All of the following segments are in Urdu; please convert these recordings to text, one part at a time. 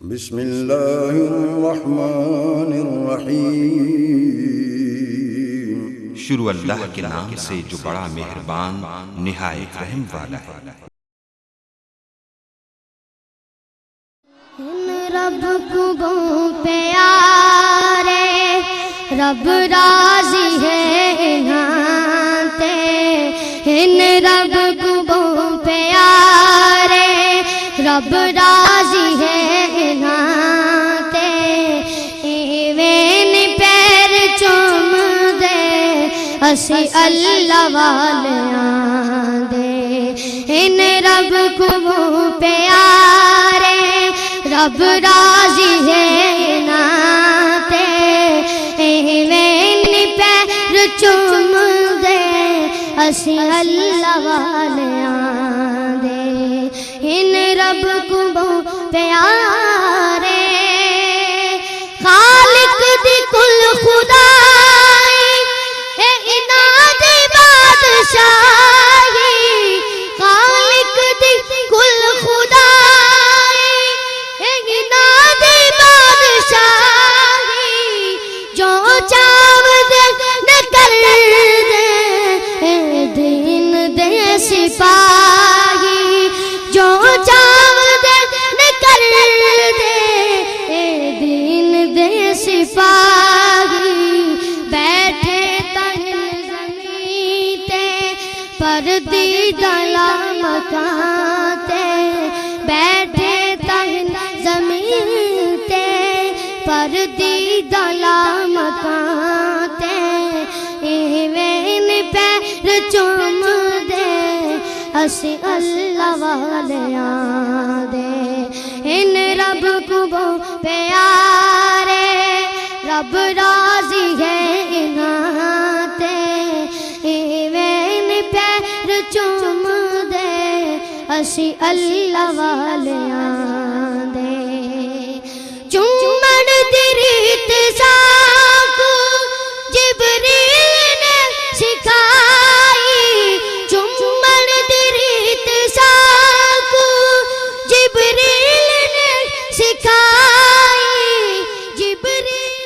بسم اللہ الرحمن الرحیم۔ شروع اللہ کے نام سے جو بڑا مہربان نہایت رحم والا ہے۔ رب کو پیارے رب راضی ہے نہاتے، ان رب کو پیارے رب راضی ہے نہاتے، ایویں پیر چوم دے اسی اللہ والیاں دے، ان رب کو پیارے رب راضی ہے ناتے، ایویں پیر چوم دے اسی اللہ والیاں دے، ان رب کو پیارے خالق دی کل خدائی اے اناد بادشاہی، خالق دی کل خدائی اے اناد بادشاہی، جو چاو دے نہ کر دے اے دین دے سپاہی، جو چاو دے نہ کر دے اے دین دے سپاہی، بیٹھے تہن زمین تے پردیدہ مکان تے، بیٹھے تہن زمین تے پردیدہ مکان تے، ایویں پیر چوم دے اسی اللہ والیاں دے، ان رب کو پیارے رب راضی ہے نہاتے، ایویں پیر چوم دے اسی اللہ والیاں دے، چومن دی ریت ساکو جبریل نے سکھائی، چومن دی ریت ساکو جبریل نے سکھائی، جبریل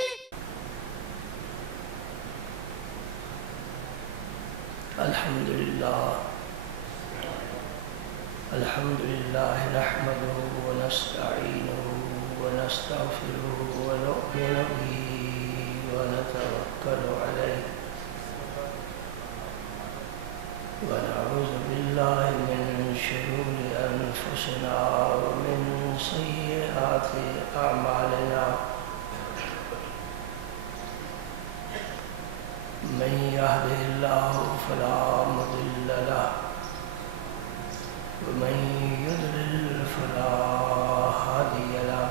الحمدللہ نحمده ونستعینه ونستغفره ونؤمن به ونتوکل علیہ ونعوذ باللہ من شرور انفسنا ومن سیئات اعمالنا، من يهده الله فلا مضل له ومن يضلل فلا هادي له،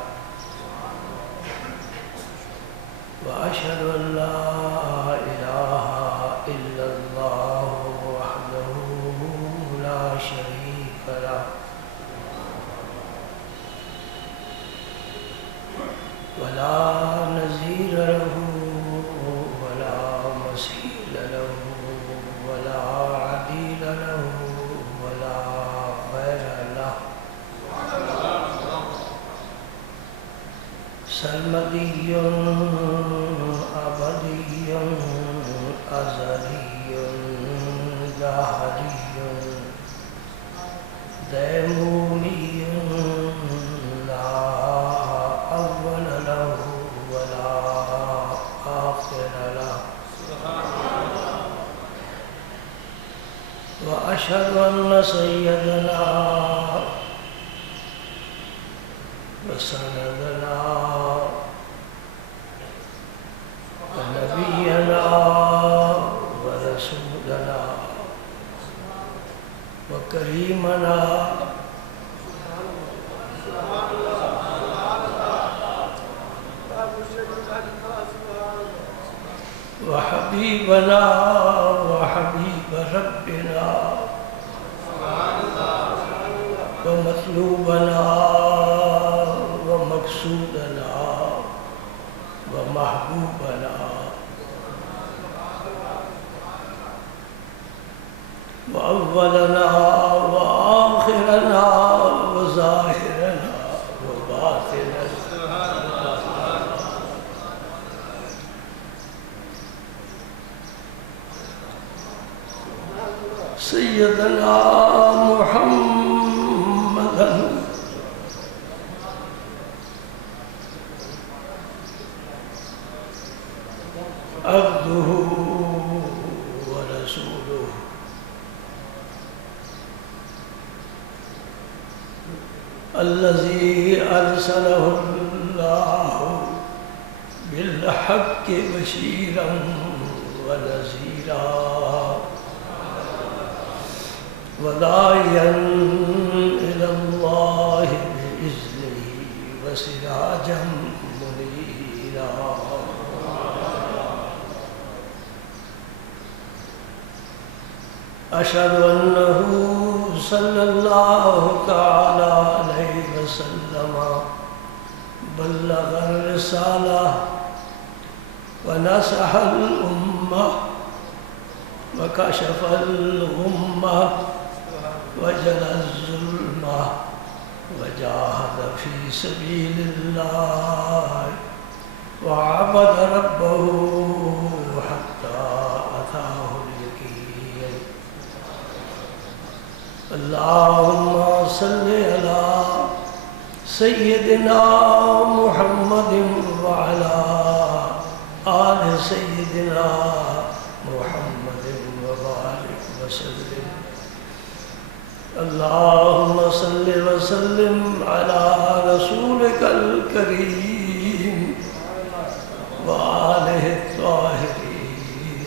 وأشهد أن لا إله إلا الله وحده لا شريك له، ولا نظير له ولا مثيل له ولا عديل له ولا غير له، سرمدي أبدي أزلي دهري ديمومي لا أول له ولا آخر له، وأشهد أن سيدنا وسندنا ونبينا ورسولنا وكريمنا وحبيبنا وحبيب ربنا ومطلوبنا ومقصودنا ومحبوبنا وأولنا وآخرنا وظاهرنا وباطنا سيدنا محمدا عبده ورسوله الذي أرسله الله بالحق بشيرا ونذيرا وداعيا إلى الله بإذنه وسراجا منيرا أشهد أنه صلى الله تعالى عليه وسلم بلغ الرسالة ونصح الأمة وكشف الغمة وجل الظلمة وجاهد في سبيل الله وعبد ربه حتى أتاه اليقين. اللهم صل على سيدنا محمد وعلى آل سيدنا محمد وبارك وسلم. اللهم صل وسلم على رسولك الكريم وآله الطاهرين.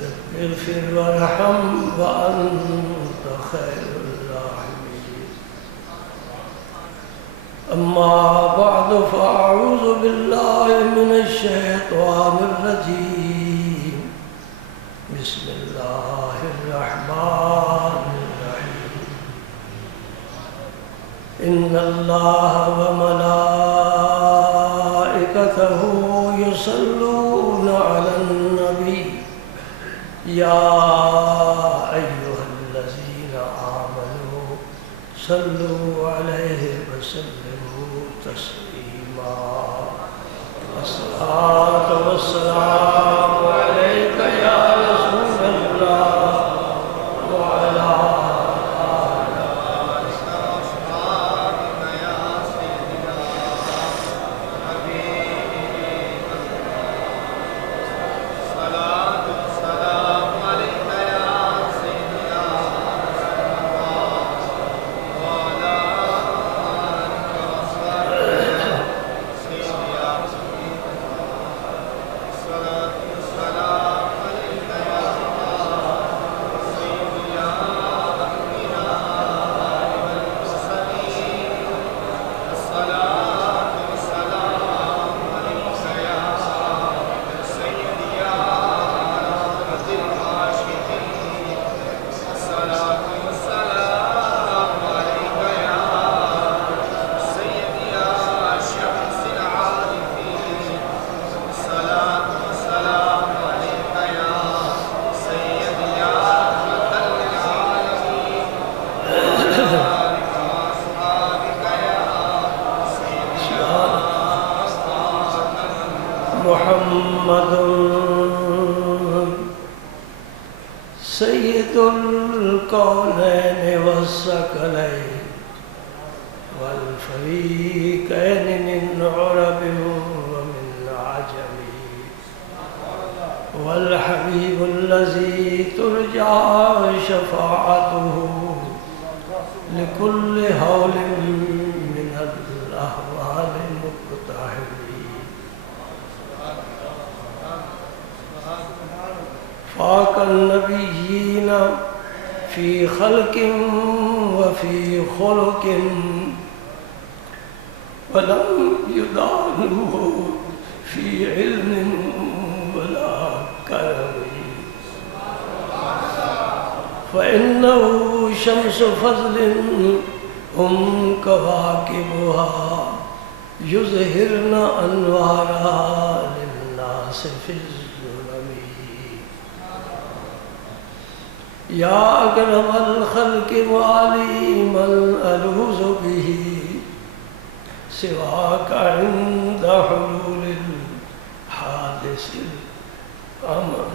رب اغفر وارحم وأنت خير الراحمين. أما بعد فأعوذ بالله من الشيطان الرجيم. بسم الله الرحمن الرحيم. إن الله وملائكته يصلون على النبي يا أيها الذين آمنوا صلوا عليه وسلموا تسليما. الصلاة والسلام عليك يا رسول الله وعلى محمد سيد الكونين والثقلين والفريقين من عرب ومن عجم والحبيب الذي ترجى شفاعته لكل هول من الأهوال المقتحم. فاق النبيين في خلق وفي خلق ولم يدانه في علم ولا كرم. فإنه شمس فضل هم كواكبها يظهرن أنوارها للناس في الظلم. يا أكرم الخلق وعلي من ألوذ به سواك عند حلول الحادث الأمر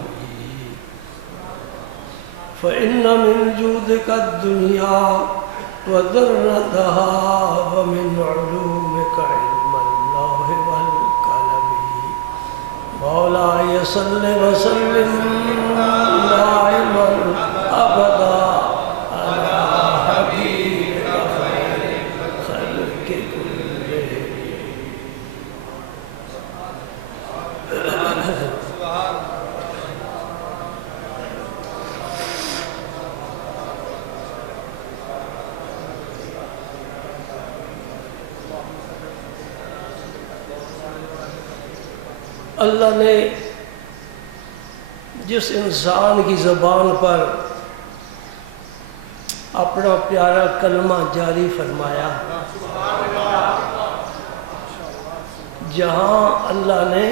فإن من جودك الدنيا وذرتها ومن علومك علم اللوح والقلم مولاي صل وسلم دائما أبدا على حبيبك خير خلق كلهم. اللہ نے جس انسان کی زبان پر اپنا پیارا کلمہ جاری فرمایا، جہاں اللہ نے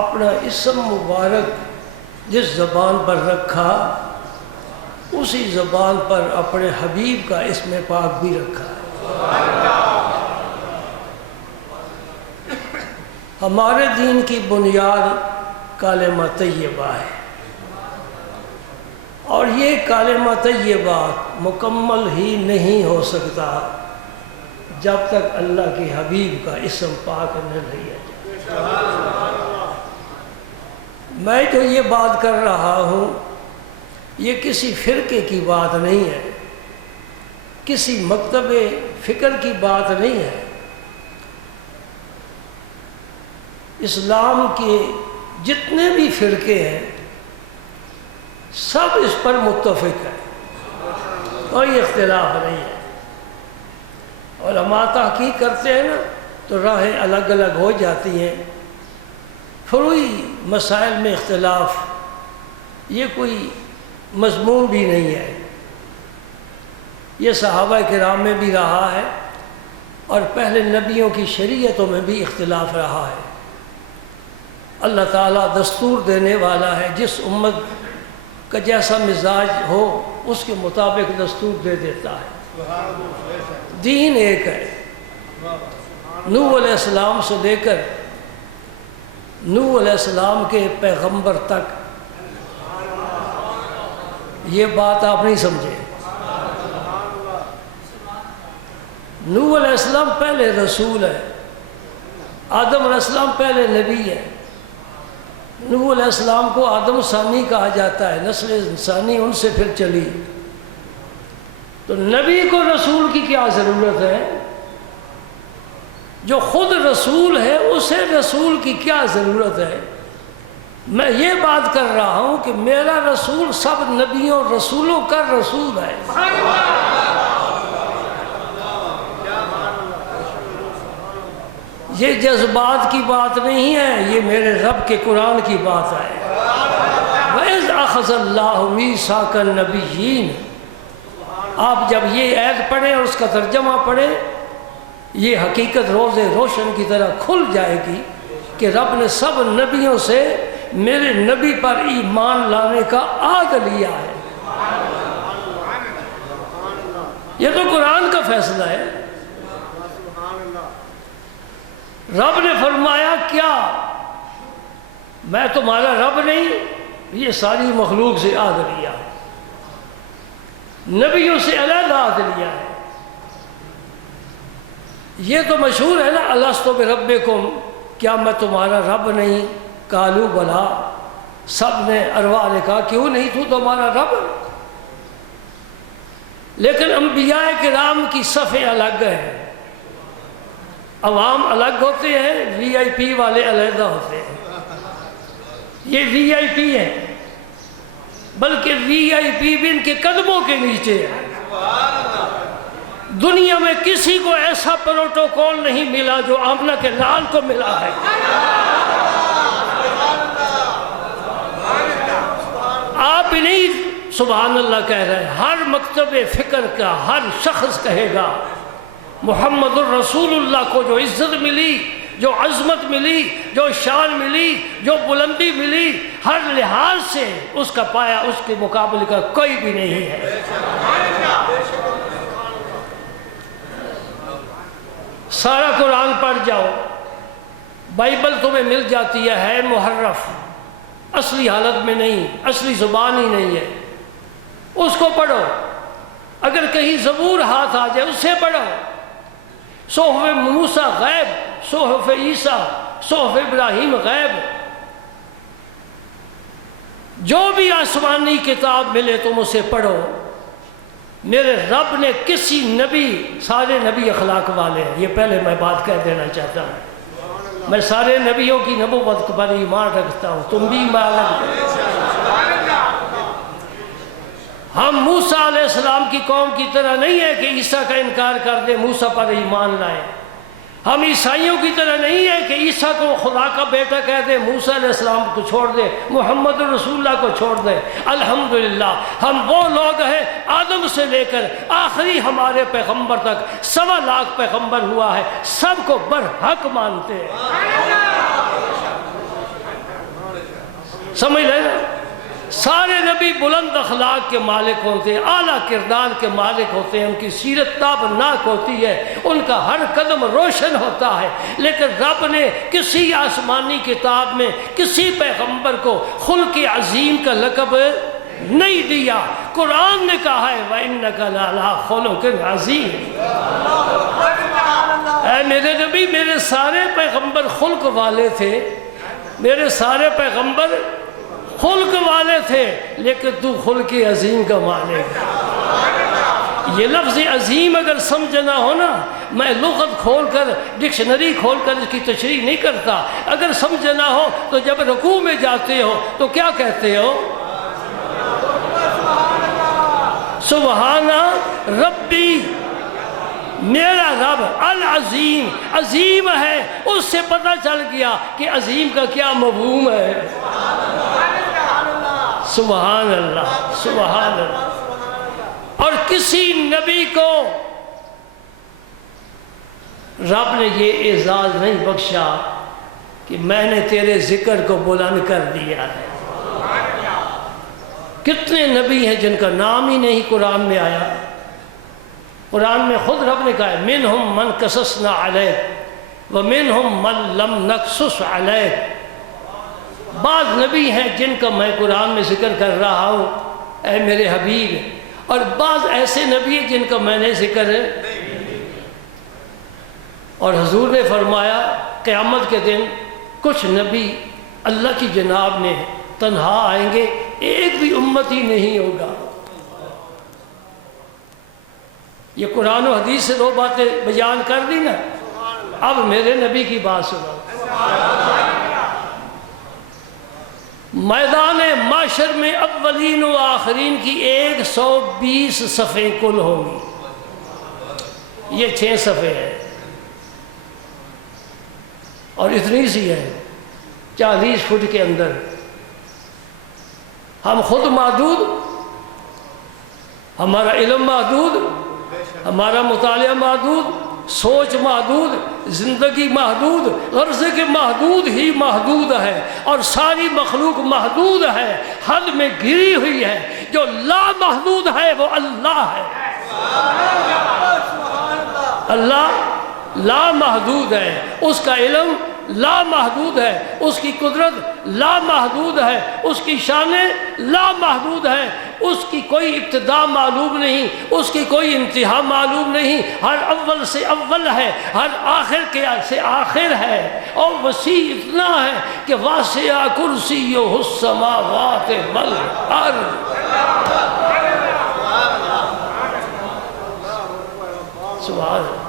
اپنا اسم مبارک جس زبان پر رکھا، اسی زبان پر اپنے حبیب کا اسم پاک بھی رکھا ہے۔ ہمارے دین کی بنیاد کلمہ طیبہ ہے، اور یہ کلمہ طیبہ مکمل ہی نہیں ہو سکتا جب تک اللہ کے حبیب کا اسم پاک نہ لیا جائے۔ میں جو یہ بات کر رہا ہوں یہ کسی فرقے کی بات نہیں ہے، کسی مکتب فکر کی بات نہیں ہے۔ اسلام کے جتنے بھی فرقے ہیں سب اس پر متفق ہیں، کوئی اختلاف نہیں ہے۔ علماء تحقیق کرتے ہیں نا تو راہیں الگ الگ ہو جاتی ہیں، فروعی مسائل میں اختلاف یہ کوئی مضمون بھی نہیں ہے، یہ صحابہ کرام میں بھی رہا ہے اور پہلے نبیوں کی شریعتوں میں بھی اختلاف رہا ہے۔ اللہ تعالیٰ دستور دینے والا ہے، جس امت کا جیسا مزاج ہو اس کے مطابق دستور دے دیتا ہے۔ دین ایک ہے، نوح علیہ السلام سے لے کر نوح علیہ السلام کے پیغمبر تک۔ یہ بات آپ نہیں سمجھے، نوح علیہ السلام پہلے رسول ہے، آدم علیہ السلام پہلے نبی ہے۔ نوح علیہ السلام کو آدم ثانی کہا جاتا ہے، نسل انسانی ان سے پھر چلی، تو نبی کو رسول کی کیا ضرورت ہے؟ جو خود رسول ہے اسے رسول کی کیا ضرورت ہے؟ میں یہ بات کر رہا ہوں کہ میرا رسول سب نبیوں رسولوں کا رسول ہے۔ یہ جذبات کی بات نہیں ہے، یہ میرے رب کے قرآن کی بات ہے۔ وَإِذْ أَخَذَ اللَّهُ مِيثَاقَ النَّبِيِّينَ، آپ جب یہ آیت پڑھیں اور اس کا ترجمہ پڑھیں، یہ حقیقت روز روشن کی طرح کھل جائے گی کہ رب نے سب نبیوں سے میرے نبی پر ایمان لانے کا عہد لیا ہے۔ یہ تو قرآن کا فیصلہ ہے۔ رب نے فرمایا کیا میں تمہارا رب نہیں؟ یہ ساری مخلوق سے عہد لیا، نبیوں سے علیحدہ عہد لیا ہے۔ یہ تو مشہور ہے نا، الستو بربکم، کیا میں تمہارا رب نہیں؟ قالوا بلا، سب نے ارواح نے کہا کیوں نہیں، تو تمہارا رب۔ لیکن انبیاء کرام کی صفیں الگ ہیں، عوام الگ ہوتے ہیں، وی آئی پی والے علیحدہ ہوتے ہیں۔ یہ وی آئی پی ہیں، بلکہ وی آئی پی بھی ان کے قدموں کے نیچے ہے۔ دنیا میں کسی کو ایسا پروٹوکول نہیں ملا جو آمنہ کے لال کو ملا ہے۔ آپ ہی نہیں سبحان اللہ کہہ رہے ہیں، ہر مکتب فکر کا ہر شخص کہے گا محمد الرسول اللہ کو جو عزت ملی، جو عظمت ملی، جو شان ملی، جو بلندی ملی، ہر لحاظ سے اس کا پایا اس کے مقابلے کا کوئی بھی نہیں ہے۔ سارا قرآن پڑھ جاؤ، بائبل تمہیں مل جاتی ہے محرف، اصلی حالت میں نہیں، اصلی زبان ہی نہیں ہے، اس کو پڑھو۔ اگر کہیں زبور ہاتھ آ جائے اس سے پڑھو۔ صحف موسیٰ غیب، صحف عیسیٰ، صحف ابراہیم غیب، جو بھی آسمانی کتاب ملے تم اسے پڑھو۔ میرے رب نے کسی نبی، سارے نبی اخلاق والے ہیں، یہ پہلے میں بات کہہ دینا چاہتا ہوں۔ میں سارے نبیوں کی نبوت پر ایمان رکھتا ہوں، تم بھی ایمان رکھتے۔ ہم موسیٰ علیہ السلام کی قوم کی طرح نہیں ہے کہ عیسیٰ کا انکار کر دیں، موسیٰ پر ایمان لائیں۔ ہم عیسائیوں کی طرح نہیں ہے کہ عیسیٰ کو خدا کا بیٹا کہہ دیں، موسیٰ علیہ السلام کو چھوڑ دیں، محمد رسول اللہ کو چھوڑ دیں۔ الحمدللہ ہم وہ لوگ ہیں آدم سے لے کر آخری ہمارے پیغمبر تک 1.25 لاکھ پیغمبر ہوا ہے، سب کو برحق مانتے ہیں۔ سمجھ لیں نا؟ سارے نبی بلند اخلاق کے مالک ہوتے ہیں، اعلیٰ کردار کے مالک ہوتے ہیں، ان کی سیرت تابناک ہوتی ہے، ان کا ہر قدم روشن ہوتا ہے۔ لیکن رب نے کسی آسمانی کتاب میں کسی پیغمبر کو خلق عظیم کا لقب نہیں دیا۔ قرآن نے کہا ہے وَإِنَّكَ لَعَلَىٰ خُلُقٍ عَظِيمٍ۔ اے میرے نبی، میرے سارے پیغمبر خلق والے تھے، میرے سارے پیغمبر خلق والے تھے، لیکن تو خلق عظیم کا مالک ہے۔ یہ لفظ عظیم اگر سمجھنا ہو نا، میں لغت کھول کر، ڈکشنری کھول کر اس کی تشریح نہیں کرتا۔ اگر سمجھنا ہو تو جب رکوع میں جاتے ہو تو کیا کہتے ہو؟ سبحان ربی، میرا رب العظیم، عظیم ہے۔ اس سے پتہ چل گیا کہ عظیم کا کیا مفہوم ہے۔ سبحان اللہ، سبحان اللہ۔ اور کسی نبی کو رب نے یہ اعزاز نہیں بخشا کہ میں نے تیرے ذکر کو بلند کر دیا ہے۔ کتنے نبی ہیں جن کا نام ہی نہیں قرآن میں آیا؟ قرآن میں خود رب نے کہا ہے منہم من قصصنا علیک ومنہم من لم نقصص علیک۔ بعض نبی ہیں جن کا میں قرآن میں ذکر کر رہا ہوں اے میرے حبیب، اور بعض ایسے نبی ہیں جن کا میں نے ذکر ہے۔ اور حضور نے فرمایا قیامت کے دن کچھ نبی اللہ کی جناب میں تنہا آئیں گے، ایک بھی امتی نہیں ہوگا۔ یہ قرآن و حدیث سے دو باتیں بیان کر دی نا، اب میرے نبی کی بات سنو۔ میدان معاشر میں اولین و آخرین کی 120 صفحے کل ہوں گی، یہ 6 صفحے ہیں اور اتنی سی ہے 40 فٹ کے اندر۔ ہم خود محدود، ہمارا علم محدود، ہمارا مطالعہ محدود، سوچ محدود، زندگی محدود، غرض کے محدود ہی محدود ہے، اور ساری مخلوق محدود ہے، حد میں گری ہوئی ہے۔ جو لا محدود ہے وہ اللہ ہے۔ اللہ لا محدود ہے، اس کا علم لا محدود ہے، اس کی قدرت لا محدود ہے، اس کی شانیں لا محدود ہے، اس کی کوئی ابتدا معلوم نہیں، اس کی کوئی انتہا معلوم نہیں، ہر اول سے اول ہے، ہر آخر کے سے آخر ہے، اور وسیع اتنا ہے کہ واسع کرسیہ السماوات والارض۔ سبحان اللہ۔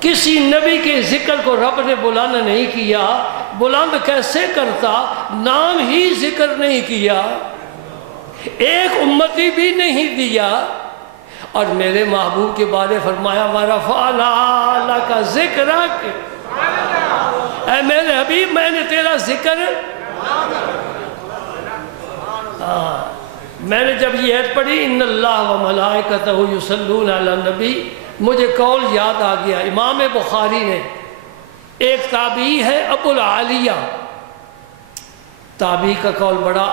کسی نبی کے ذکر کو رب نے بلند نہیں کیا، بلند کیسے کرتا؟ نام ہی ذکر نہیں کیا، ایک امتی بھی نہیں دیا، اور میرے محبوب کے بارے فرمایا وَرَفَعْنَا لَكَ ذِكْرَكَ، اے میرے حبیب میں نے تیرا ذکر، میں نے جب یہ عہد پڑھی ان اللہ وملائکتہ یصلون علی النبی، مجھے قول یاد آ گیا۔ امام بخاری نے، ایک تابعی ہے ابو العالیہ، تابعی کا قول بڑا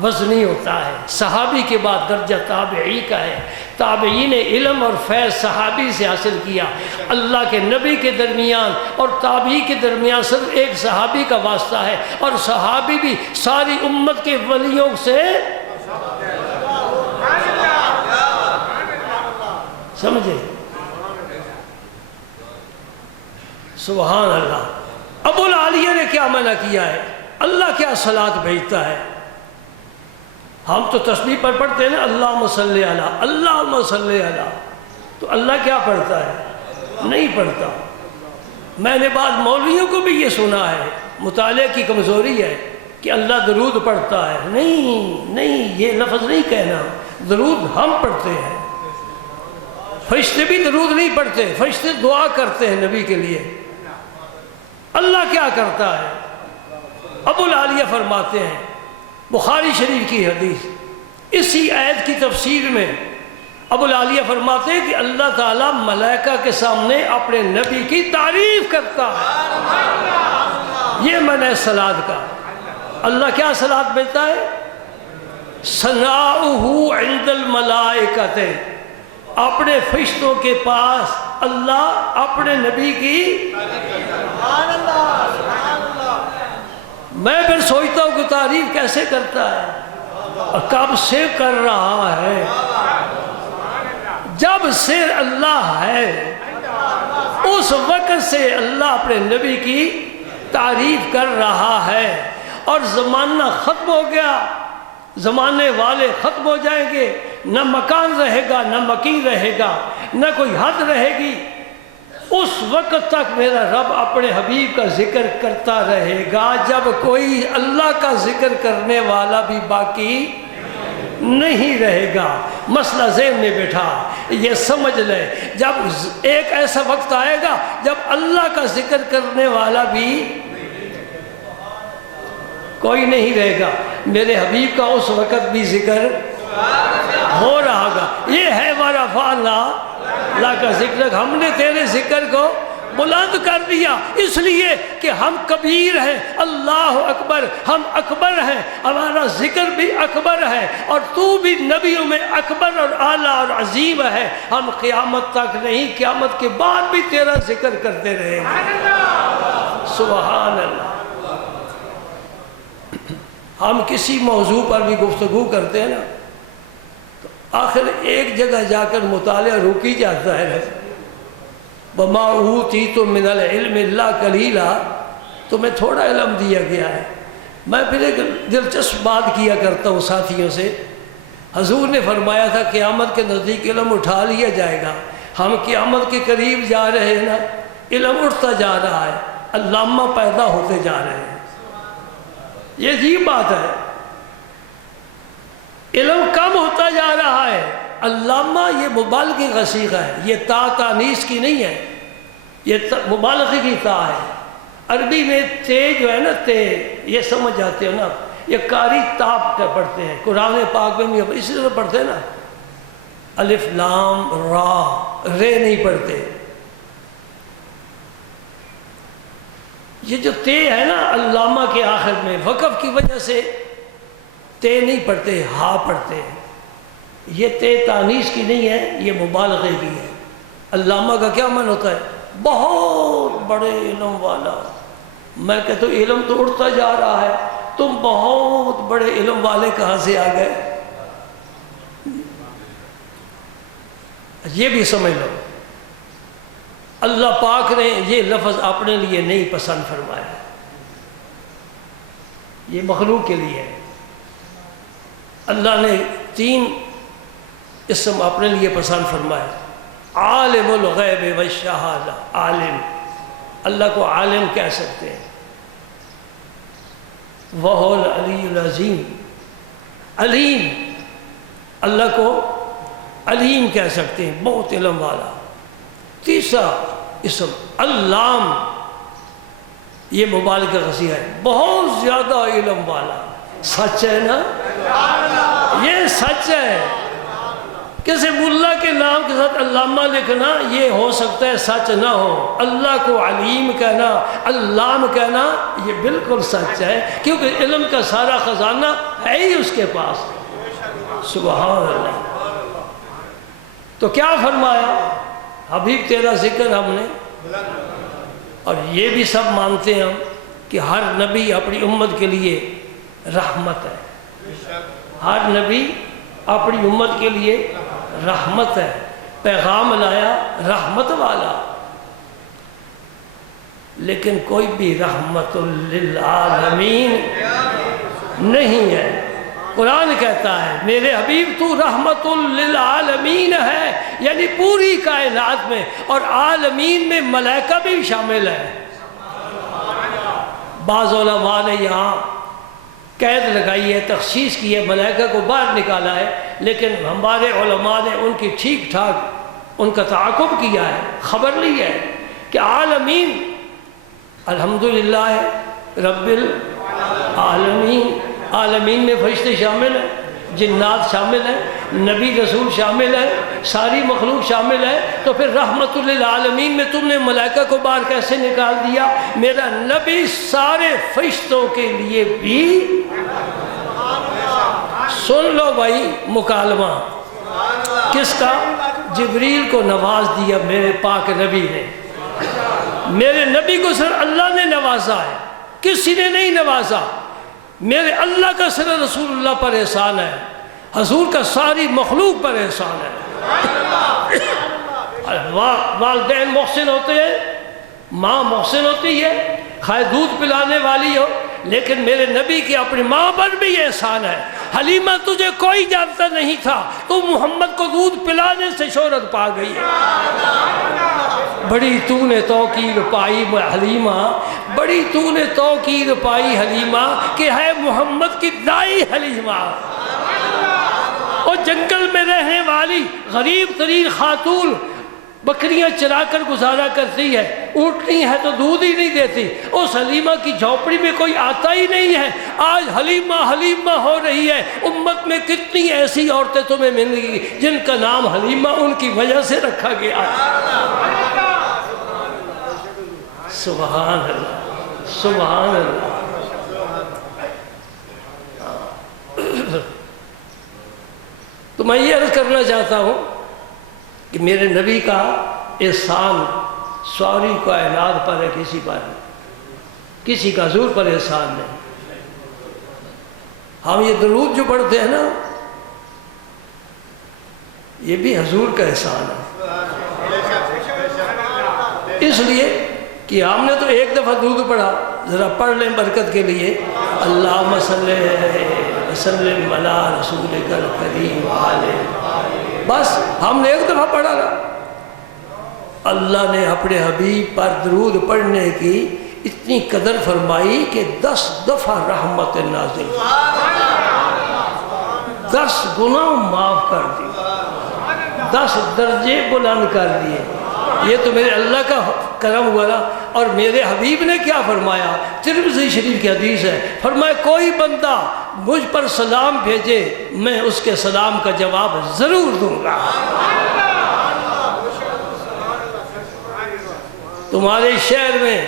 وزنی ہوتا ہے. صحابی کے بعد درجہ تابعی کا ہے. تابعی نے علم اور فیض صحابی سے حاصل کیا. اللہ کے نبی کے درمیان اور تابعی کے درمیان صرف ایک صحابی کا واسطہ ہے، اور صحابی بھی ساری امت کے ولیوں سے سمجھے. سبحان اللہ. ابو العالیہ نے کیا منع کیا ہے؟ اللہ کیا صلاۃ بھیجتا ہے. ہم تو تسبیح پر پڑھتے ہیں نا، اللہم صلی علی، اللہم صلی علی، تو اللہ کیا پڑھتا ہے؟ نہیں پڑھتا. میں نے بعض مولویوں کو بھی یہ سنا ہے، مطالعے کی کمزوری ہے کہ اللہ درود پڑھتا ہے. نہیں، یہ لفظ نہیں کہنا. درود ہم پڑھتے ہیں، فرشتے بھی درود نہیں پڑھتے. فرشتے دعا کرتے ہیں نبی کے لیے. اللہ کیا کرتا ہے؟ ابو العالیہ فرماتے ہیں، بخاری شریف کی حدیث، اسی آیت کی تفسیر میں ابو العالیہ فرماتے ہیں کہ اللہ تعالیٰ ملائکہ کے سامنے اپنے نبی کی تعریف کرتا ہے. یہ معنی ہے صلاۃ کا. اللہ کیا صلاۃ بھیجتا ہے؟ ثناؤہ عند الملائکۃ، اپنے فرشتوں کے پاس اللہ اپنے نبی کی. میں پھر سوچتا ہوں کہ تعریف کیسے کرتا ہے اور کب سے کر رہا ہے. جب سے اللہ ہے اس وقت سے اللہ اپنے نبی کی تعریف کر رہا ہے. اور زمانہ ختم ہو گیا، زمانے والے ختم ہو جائیں گے، نہ مکان رہے گا، نہ مکین رہے گا، نہ کوئی حد رہے گی. اس وقت تک میرا رب اپنے حبیب کا ذکر کرتا رہے گا جب کوئی اللہ کا ذکر کرنے والا بھی باقی نہیں رہے گا. مسئلہ ذہن میں بیٹھا، یہ سمجھ لے، جب ایک ایسا وقت آئے گا جب اللہ کا ذکر کرنے والا بھی کوئی نہیں رہے گا. میرے حبیب کا اس وقت بھی ذکر ہو رہا گا. یہ ہے ہمارا فعلا اللہ کا ذکر. ہم نے تیرے ذکر کو بلند کر دیا اس لیے کہ ہم کبیر ہیں. اللہ اکبر، ہم اکبر ہیں، ہمارا ذکر بھی اکبر ہے، اور تو بھی نبیوں میں اکبر اور اعلیٰ اور عظیم ہے. ہم قیامت تک نہیں، قیامت کے بعد بھی تیرا ذکر کرتے رہیں گے. سبحان اللہ. ہم کسی موضوع پر بھی گفتگو کرتے ہیں نا تو آخر ایک جگہ جا کر مطالعہ رک ہی جاتا ہے. وَمَا أُوتِيتُم مِّنَ الْعِلْمِ إِلَّا قَلِيلًا، تمہیں تھوڑا علم دیا گیا ہے. میں پھر ایک دلچسپ بات کیا کرتا ہوں ساتھیوں سے. حضور نے فرمایا تھا قیامت کے نزدیک علم اٹھا لیا جائے گا. ہم قیامت کے قریب جا رہے ہیں نا، علم اٹھتا جا رہا ہے، علامہ پیدا ہوتے جا رہے ہیں. یہ عجیب بات ہے، علم کم ہوتا جا رہا ہے. علامہ یہ مبالغے کا صیغہ ہے، یہ تا تانیث کی نہیں ہے، یہ مبالغے کی تا ہے. عربی میں تے جو ہے نا، تے یہ سمجھ جاتے ہو نا، یہ قاری تاپ کر پڑھتے ہیں. قرآن پاک میں بھی اسی طرح پڑھتے ہیں نا، الف لام را، رے نہیں پڑھتے. یہ جو تے ہے نا علامہ کے آخر میں، وقف کی وجہ سے تے نہیں پڑھتے، ہا پڑھتے ہیں. یہ تے تانیث کی نہیں ہے، یہ مبالغے کی ہے. علامہ کا کیا معنی ہوتا ہے؟ بہت بڑے علم والا. میں کہتا ہوں علم تو اڑتا جا رہا ہے، تم بہت بڑے علم والے کہاں سے آ گئے؟ یہ بھی سمجھ لو، اللہ پاک نے یہ لفظ اپنے لیے نہیں پسند فرمایا، یہ مخلوق کے لیے ہے. اللہ نے 3 اسم اپنے لیے پسند فرمائے. عالم الغیب والشہادہ، عالم، اللہ کو عالم کہہ سکتے ہیں. وہو العلی العظیم، علیم، اللہ کو علیم کہہ سکتے ہیں، بہت علم والا. تیسرا اسم علام، یہ مبالغہ کا صیغہ ہے، بہت زیادہ علم والا. سچ ہے نا، یہ سچ ہے. کسی ملا کے نام کے ساتھ علامہ لکھنا یہ ہو سکتا ہے سچ نہ ہو، اللہ کو علیم کہنا، علام کہنا یہ بالکل سچ ہے، کیونکہ علم کا سارا خزانہ ہے ہی اس کے پاس۔ سبحان اللہ۔ تو کیا فرمایا؟ حبیب تیرا ذکر ہم نے، اور یہ بھی سب مانتے ہیں ہم کہ ہر نبی اپنی امت کے لیے رحمت ہے، ہر نبی اپنی امت کے لیے رحمت ہے، پیغام لایا رحمت والا، لیکن کوئی بھی رحمت للعالمین نہیں ہے۔ قرآن کہتا ہے میرے حبیب تو رحمت للعالمین ہے، یعنی پوری کائنات میں، اور عالمین میں ملائکہ بھی شامل ہے۔ بعض علماء نے یہاں قید لگائی ہے، تخصیص کی ہے، ملائکہ کو باہر نکالا ہے، لیکن ہمارے علماء نے ان کی ٹھیک ٹھاک ان کا تعاقب کیا ہے، خبر لی ہے کہ عالمین الحمدللہ رب العالمین، عالمین میں فرشتے شامل ہیں، جنات شامل ہیں، نبی رسول شامل ہے، ساری مخلوق شامل ہے، تو پھر رحمت للعالمین میں تم نے ملائکہ کو باہر کیسے نکال دیا؟ میرا نبی سارے فرشتوں کے لیے بھی، سن لو بھائی مکالمہ کس کا؟ جبریل کو نواز دیا میرے پاک نبی نے، میرے نبی کو صرف اللہ نے نوازا ہے، کسی نے نہیں نوازا، میرے اللہ کا صرف رسول اللہ پر احسان ہے، حضور کا ساری مخلوق پر احسان ہے۔ والدین محسن ہوتے ہیں، ماں محسن ہوتی ہے، خواہ دودھ پلانے والی ہو، لیکن میرے نبی کی اپنی ماں پر بھی احسان ہے۔ حلیمہ تجھے کوئی جانتا نہیں تھا، تو محمد کو دودھ پلانے سے شہرت پا گئی ہے۔ بڑی تو نے توقیر پائی حلیمہ، بڑی تو نے توقیر پائی حلیمہ، کہ ہے محمد کی دائی حلیمہ۔ اور جنگل میں رہنے والی غریب ترین خاتون، بکریاں چرا کر گزارا کرتی ہے، اونٹنی ہے تو دودھ ہی نہیں دیتی، اس حلیمہ کی جھونپڑی میں کوئی آتا ہی نہیں ہے۔ آج حلیمہ حلیمہ ہو رہی ہے، امت میں کتنی ایسی عورتیں تمہیں مل گی جن کا نام حلیمہ ان کی وجہ سے رکھا گیا ہے۔ سبحان اللہ، سبحان اللہ۔ تو میں یہ عرض کرنا چاہتا ہوں کہ میرے نبی کا احسان ساری کائنات پر ہے، کسی پر نہیں، کسی کا حضور پر احسان نہیں۔ ہم یہ درود جو پڑھتے ہیں نا، یہ بھی حضور کا احسان ہے، اس لیے کہ ہم نے تو ایک دفعہ درود پڑھا، ذرا پڑھ لیں برکت کے لیے، اللہم صلی وسلم علی رسولک الکریم علیہ، بس ہم نے ایک دفعہ پڑھا نا۔ اللہ نے اپنے حبیب پر درود پڑھنے کی اتنی قدر فرمائی کہ 10 دفعہ رحمت نازل، 10 گناہ معاف کر دی، 10 درجے بلند کر دیے۔ یہ تو میرے اللہ کا کرم ہوا نا۔ اور میرے حبیب نے کیا فرمایا؟ ترمذی شریف کی حدیث ہے، فرمایا کوئی بندہ مجھ پر سلام بھیجے، میں اس کے سلام کا جواب ضرور دوں گا۔ تمہارے شہر میں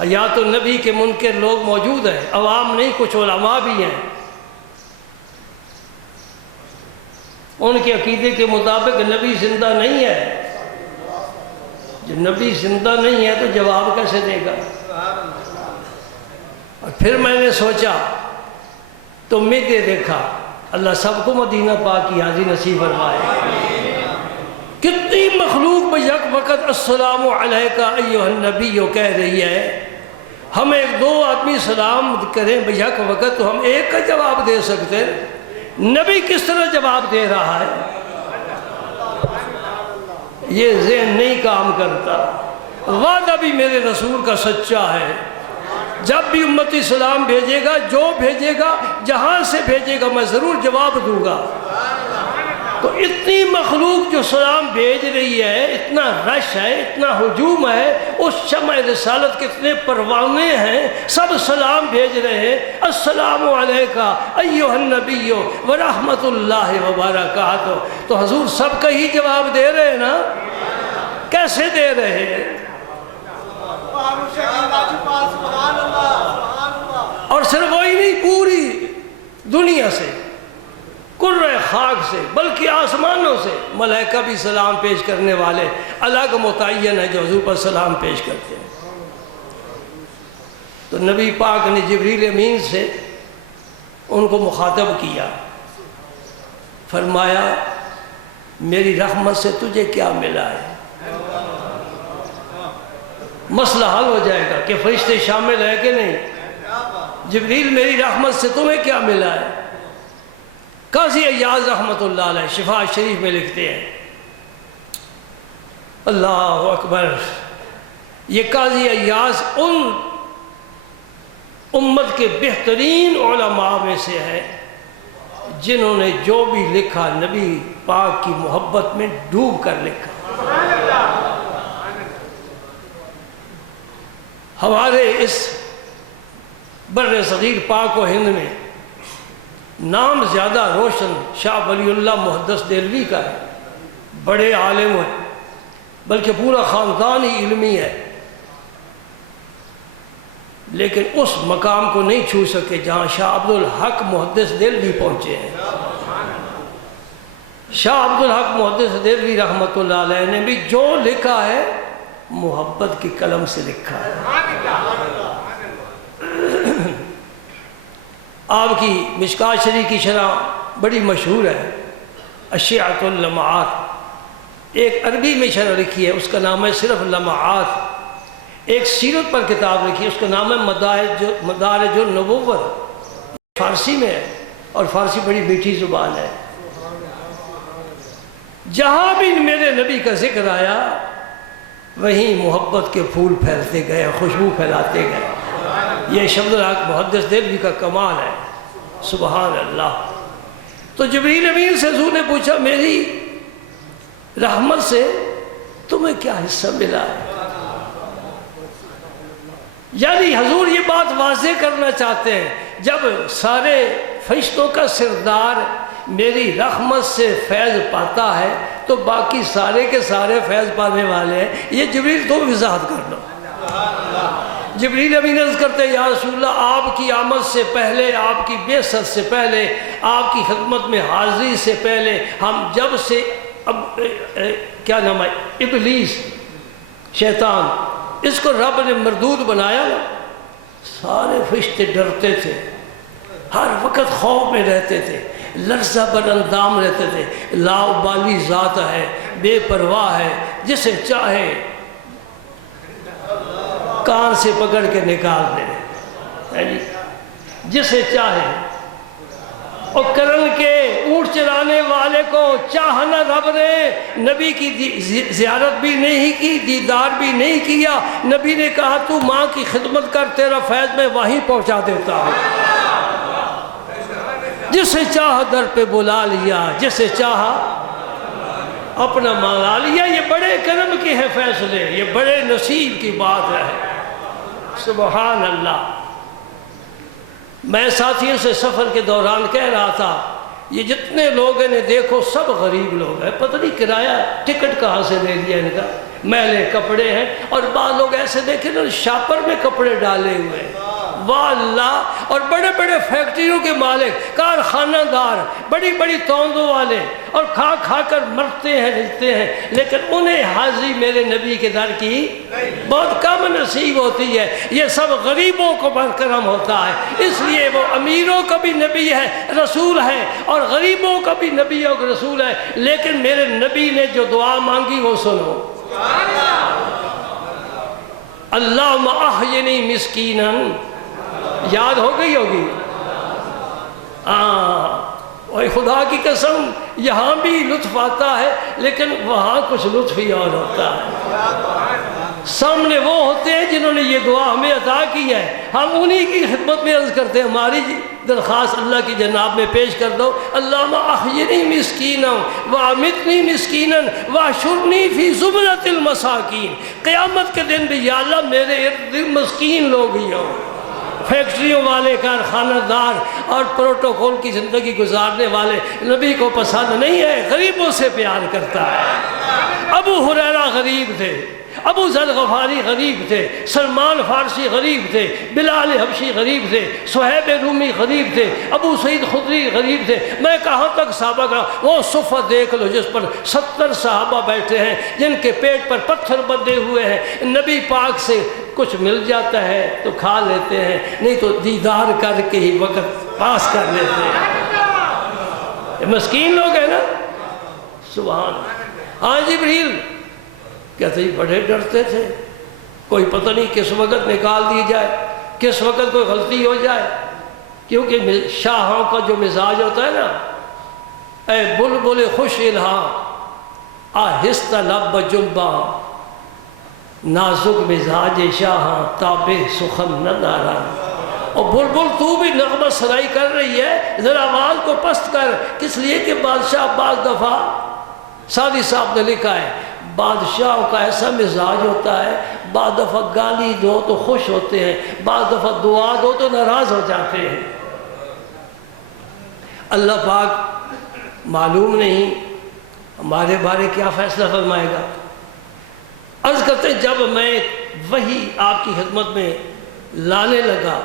حیات النبی کے منکر لوگ موجود ہیں، عوام نہیں، کچھ علماء بھی ہیں، ان کے عقیدے کے مطابق نبی زندہ نہیں ہے۔ جب نبی زندہ نہیں ہے تو جواب کیسے دے گا؟ اور پھر میں نے سوچا تو میں دیکھا، اللہ سب کو مدینہ پاک کی حاضری نصیب فرمائے۔ کتنی مخلوق میں یک وقت السلام علیکہ ایھا النبی کہہ رہی ہے، ہم ایک دو آدمی سلام کریں یک وقت تو ہم ایک کا جواب دے سکتے، نبی کس طرح جواب دے رہا ہے؟ یہ ذہن نہیں کام کرتا۔ وعدہ بھی میرے رسول کا سچا ہے، جب بھی امتی سلام بھیجے گا، جو بھیجے گا، جہاں سے بھیجے گا، میں ضرور جواب دوں گا۔ تو اتنی مخلوق جو سلام بھیج رہی ہے، اتنا رش ہے، اتنا ہجوم ہے، اس شمع رسالت کتنے پروانے ہیں، سب سلام بھیج رہے ہیں، السلام علیکہ ایھا النبی ورحمۃ اللہ وبرکاتہ۔ تو حضور سب کا ہی جواب دے رہے ہیں نا؟ کیسے دے رہے ہیں؟ اور صرف وہی نہیں، پوری دنیا سے، قرۂ خاک سے، بلکہ آسمانوں سے ملائکہ بھی سلام پیش کرنے والے الگ متعین ہیں جو حضور پر سلام پیش کرتے ہیں۔ تو نبی پاک نے جبریل امین سے ان کو مخاطب کیا، فرمایا میری رحمت سے تجھے کیا ملا ہے؟ مسئلہ حل ہو جائے گا کہ فرشتے شامل ہیں کہ نہیں۔ جبریل میری رحمت سے تمہیں کیا ملا ہے؟ قاضی ایاز رحمۃ اللہ علیہ شفاء شریف میں لکھتے ہیں، اللہ اکبر، یہ قاضی ایاز ان امت کے بہترین علماء میں سے ہے جنہوں نے جو بھی لکھا نبی پاک کی محبت میں ڈوب کر لکھا۔ ہمارے اس بر صغیر پاک و ہند میں نام زیادہ روشن شاہ ولی اللہ محدث دہلوی کا ہے، بڑے عالم ہیں، بلکہ پورا خاندان ہی علمی ہے، لیکن اس مقام کو نہیں چھو سکے جہاں شاہ عبدالحق محدث دہلوی پہنچے ہیں۔ شاہ عبدالحق محدث دہلوی رحمۃ اللہ علیہ نے بھی جو لکھا ہے محبت کی قلم سے لکھا ہے۔ آپ کی مشکات شریف کی شرح بڑی مشہور ہے، اشعۃ اللمعات، ایک عربی میں شرح لکھی ہے، اس کا نام ہے صرف لمعات۔ ایک سیرت پر کتاب لکھی ہے، اس کا نام ہے مدارج النبوت، فارسی میں ہے، اور فارسی بڑی میٹھی زبان ہے۔ جہاں بھی میرے نبی کا ذکر آیا وہیں محبت کے پھول پھیلتے گئے، خوشبو پھیلاتے گئے۔ یہ شبد الحق محدث دہلوی کا کمال ہے، سبحان اللہ۔ تو جبریل امین سے حضور نے پوچھا میری رحمت سے تمہیں کیا حصہ ملا ہے؟ یعنی حضور یہ بات واضح کرنا چاہتے ہیں، جب سارے فرشتوں کا سردار میری رحمت سے فیض پاتا ہے تو باقی سارے کے سارے فیض پانے والے ہیں۔ یہ جبریل تم وضاحت کر لو۔ جبریل امین عرض کرتے ہیں یا رسول اللہ، آپ کی آمد سے پہلے، آپ کی بعثت سے پہلے، آپ کی خدمت میں حاضری سے پہلے، ہم جب سے کیا نام ہے ابلیس شیطان، اس کو رب نے مردود بنایا نا، سارے فرشتے ڈرتے تھے، ہر وقت خوف میں رہتے تھے، لرزہ بر اندام رہتے تھے۔ لاابالی ذات ہے، بے پرواہ ہے، جسے چاہے کان سے پکڑ کے نکال دے، جسے چاہے۔ اور کرن کے اونٹ چلانے والے کو چاہنا رب نے نبی کی زیارت بھی نہیں کی، دیدار بھی نہیں کیا۔ نبی نے کہا تو ماں کی خدمت کر، تیرا فیض میں وہیں پہنچا دیتا ہوں۔ جسے چاہا در پہ بلا لیا، جسے چاہا اپنا منگا لیا۔ یہ بڑے کرم کے ہیں فیصلے، یہ بڑے نصیب کی بات ہے، سبحان اللہ۔ میں ساتھیوں سے سفر کے دوران کہہ رہا تھا یہ جتنے لوگ ہیں دیکھو سب غریب لوگ ہیں، پتہ نہیں کرایہ ٹکٹ کہاں سے لے لیا ان کا، میلے کپڑے ہیں، اور بعض لوگ ایسے دیکھیں نا شاپر میں کپڑے ڈالے ہوئے ہیں، واہ اللہ۔ اور بڑے بڑے فیکٹریوں کے مالک، کارخانہ دار، بڑی بڑی توندوں والے، اور کھا کھا کر مرتے ہیں رہتے ہیں، لیکن انہیں حاضری میرے نبی کے در کی بہت کم نصیب ہوتی ہے۔ یہ سب غریبوں کو کرم ہوتا ہے، اس لیے وہ امیروں کا بھی نبی ہے، رسول ہے، اور غریبوں کا بھی نبی اور رسول ہے۔ لیکن میرے نبی نے جو دعا مانگی وہ سنو، اللہم احینی مسکینا، یاد ہو گئی ہوگی؟ اور خدا کی قسم یہاں بھی لطف آتا ہے لیکن وہاں کچھ لطف ہی اور ہوتا ہے، سامنے وہ ہوتے ہیں جنہوں نے یہ دعا ہمیں عطا کی ہے، ہم انہی کی خدمت میں عرض کرتے ہیں۔ ہماری درخواست اللہ کی جناب میں پیش کر دو، اللہم احینی مسکینا وامیتنی مسکینا واحشرنی فی زمرۃ المساکین۔ قیامت کے دن بھی یا اللہ میرے ارد گرد مسکین لوگ ہی ہوں، فیکٹریوں والے، کارخانہ دار اور پروٹوکول کی زندگی گزارنے والے نبی کو پسند نہیں ہے، غریبوں سے پیار کرتا ہے۔ ابو ہریرہ غریب تھے، ابو ذر غفاری غریب تھے، سلمان فارسی غریب تھے، بلال حبشی غریب تھے، صہیب رومی غریب تھے، ابو سعید خدری غریب تھے۔ میں کہاں تک صحابہ کا وہ صفحہ دیکھ لو جس پر 70 صحابہ بیٹھے ہیں جن کے پیٹ پر پتھر بندھے ہوئے ہیں، نبی پاک سے کچھ مل جاتا ہے تو کھا لیتے ہیں، نہیں تو دیدار کر کے ہی وقت پاس کر لیتے ہیں۔ یہ مسکین لوگ ہیں نا، سبحان۔ ہاں جبریل کہتے ہی بڑے ڈرتے تھے، کوئی پتہ نہیں کس وقت نکال دی جائے، کس وقت کوئی غلطی ہو جائے، کیونکہ شاہوں کا جو مزاج ہوتا ہے نا، اے بلبل خوش الہاں آہستہ لب جنباں، نازک مزاج شاہاں تابع سخن نہ دارا۔ اور بلبل تو بھی نغمہ سرائی کر رہی ہے، ذرا آواز کو پست کر، کس لیے کہ بادشاہ بعض دفعہ، سادی صاحب نے لکھا ہے، بادشاہوں کا ایسا مزاج ہوتا ہے، بعض دفعہ گالی دو تو خوش ہوتے ہیں، بعض دفعہ دعا دو تو ناراض ہو جاتے ہیں۔ اللہ پاک معلوم نہیں ہمارے بارے کیا فیصلہ فرمائے گا۔ عرض کرتے جب میں وحی آپ کی خدمت میں لانے لگا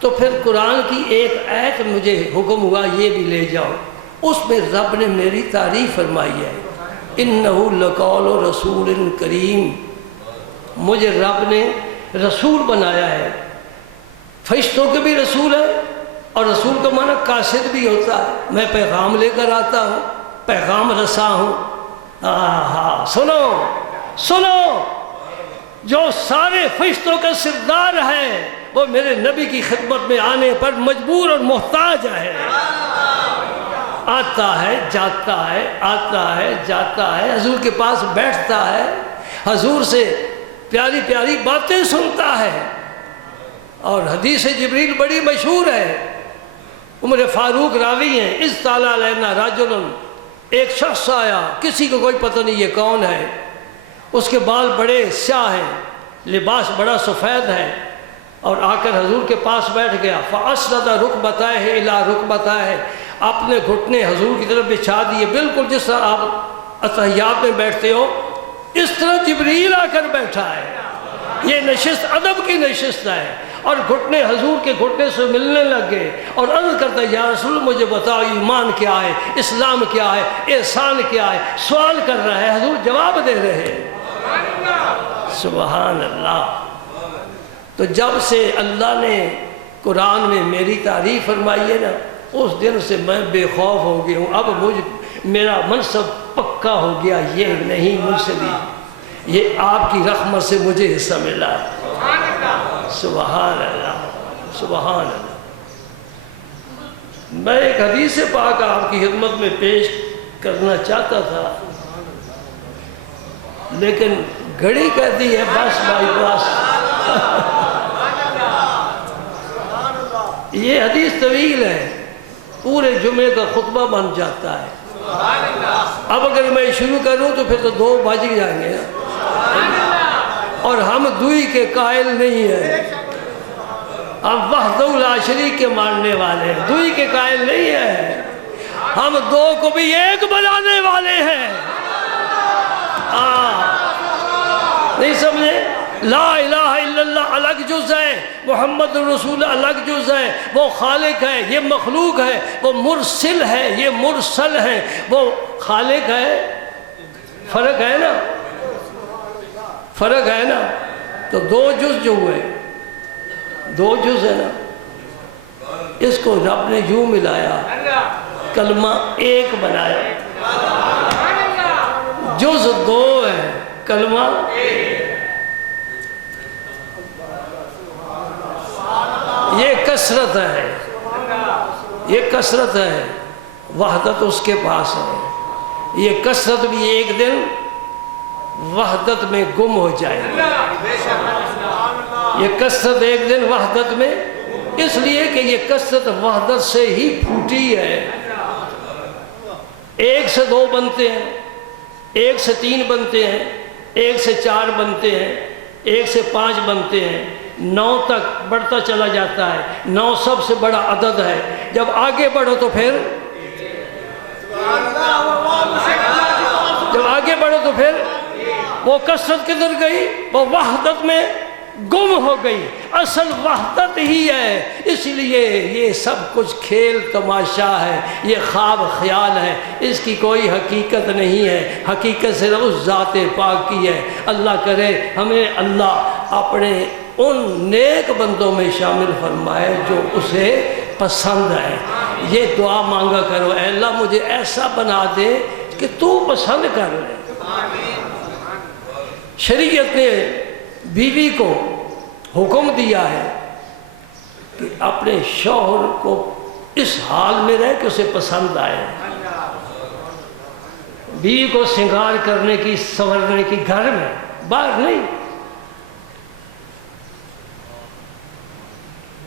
تو پھر قرآن کی ایک آیت مجھے حکم ہوا یہ بھی لے جاؤ، اس میں رب نے میری تعریف فرمائی ہے، اِنَّهُ لَقَوْلُ رَسُولٍ کریم، مجھے رب نے رسول بنایا ہے، فرشتوں کے بھی رسول ہے، اور رسول کا معنی قاصد بھی ہوتا ہے، میں پیغام لے کر آتا ہوں، پیغام رساں ہوں۔ سنو سنو، جو سارے فرشتوں کا سردار ہے وہ میرے نبی کی خدمت میں آنے پر مجبور اور محتاج ہے، آتا ہے جاتا ہے، آتا ہے جاتا ہے، حضور کے پاس بیٹھتا ہے، حضور سے پیاری پیاری باتیں سنتا ہے۔ اور حدیث جبریل بڑی مشہور ہے، عمر فاروق راوی ہیں، اس طالع علینا رجل، ایک شخص آیا، کسی کو کوئی پتہ نہیں یہ کون ہے، اس کے بال بڑے سیاہ ہیں، لباس بڑا سفید ہے، اور آ کر حضور کے پاس بیٹھ گیا، فَأَسْنَدَ رُكْبَتَيْهِ إِلَىٰ رُكْبَتَيْهِ، اپنے گھٹنے حضور کی طرف بچھا دیے، بالکل جس طرح آپ اتحیات میں بیٹھتے ہو اس طرح جبریل آ کر بیٹھا ہے۔ یہ نشست ادب کی نشست ہے، اور گھٹنے حضور کے گھٹنے سے ملنے لگ گئے، اور عرض کرتا ہے یا رسول مجھے بتاؤ ایمان کیا ہے، اسلام کیا ہے، احسان کیا ہے، سوال کر رہا ہے، حضور جواب دے رہے ہیں۔ سبحان اللہ۔ تو جب سے اللہ نے قرآن میں میری تعریف فرمائی ہے نا، اس دن سے میں بے خوف ہو گیا ہوں، اب میرا منصب پکا ہو گیا، یہ نہیں مجھ سے بھی، یہ آپ کی رحمت سے مجھے حصہ ملا۔ سبحان اللہ سبحان اللہ۔ میں ایک حدیث پاک آپ کی خدمت میں پیش کرنا چاہتا تھا، لیکن گھڑی کہتی ہے بس بائی پاس۔ یہ حدیث طویل ہے، پورے جمعے کا خطبہ بن جاتا ہے، اب اگر میں شروع کروں تو پھر تو 2 بج جائیں گے، اور ہم دوئی کے قائل نہیں ہیں، ہم وحدہ لا شریک کے ماننے والے ہیں، دوئی کے قائل نہیں ہیں، ہم 2 کو بھی ایک بنانے والے ہیں۔ نہیں سمجھے؟ لا الہ الا اللہ الگ جز ہے، محمد الرسول الگ جز ہے، وہ خالق ہے یہ مخلوق ہے، وہ مرسل ہے یہ مرسل ہے، وہ خالق ہے، فرق ہے نا، فرق ہے نا۔ تو 2 جز جو ہوئے، 2 جز ہے نا، اس کو رب نے یوں ملایا، کلمہ ایک بنایا، جز 2 ہے کلمہ یہ کثرت ہے، یہ کثرت ہے، وحدت اس کے پاس ہے، یہ کثرت بھی ایک دن وحدت میں گم ہو جائے گی۔ یہ کثرت ایک دن وحدت میں، اس لیے کہ یہ کثرت وحدت سے ہی پھوٹی ہے۔ ایک سے دو بنتے ہیں، ایک سے تین بنتے ہیں، ایک سے چار بنتے ہیں، ایک سے پانچ بنتے ہیں، 9 تک بڑھتا چلا جاتا ہے۔ 9 سب سے بڑا عدد ہے۔ جب آگے بڑھو تو پھر وہ کثرت کدھر گئی؟ وہ وحدت میں گم ہو گئی۔ اصل وحدت ہی ہے۔ اس لیے یہ سب کچھ کھیل تماشا ہے، یہ خواب خیال ہے، اس کی کوئی حقیقت نہیں ہے۔ حقیقت صرف اس ذات پاک کی ہے۔ اللہ کرے ہمیں اللہ اپنے ان نیک بندوں میں شامل فرمائے جو اسے پسند ہے۔ یہ دعا مانگا کرو، اے اللہ مجھے ایسا بنا دے کہ تو پسند کر لے۔ شریعت نے بیوی کو حکم دیا ہے کہ اپنے شوہر کو اس حال میں رہے کہ اسے پسند آئے۔ بیوی کو سنگار کرنے کی، سنورنے کی گھر میں، باہر نہیں۔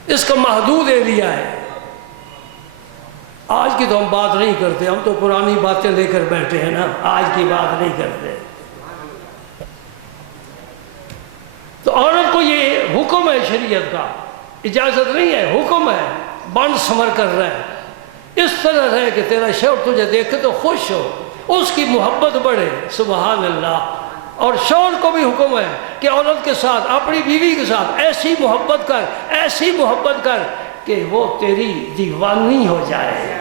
اس کا محدود ایریا ہے۔ آج کی تو ہم بات نہیں کرتے، ہم تو پرانی باتیں لے کر بیٹھے ہیں نا، آج کی بات نہیں کرتے۔ تو عورت کو یہ حکم ہے شریعت کا، اجازت نہیں ہے، حکم ہے۔ بن سمر کر رہا ہے، اس طرح رہے کہ تیرا شوہر تجھے دیکھے تو خوش ہو، اس کی محبت بڑھے۔ سبحان اللہ۔ اور شوہر کو بھی حکم ہے کہ عورت کے ساتھ، اپنی بیوی کے ساتھ ایسی محبت کر، ایسی محبت کر کہ وہ تیری دیوانی ہو جائے،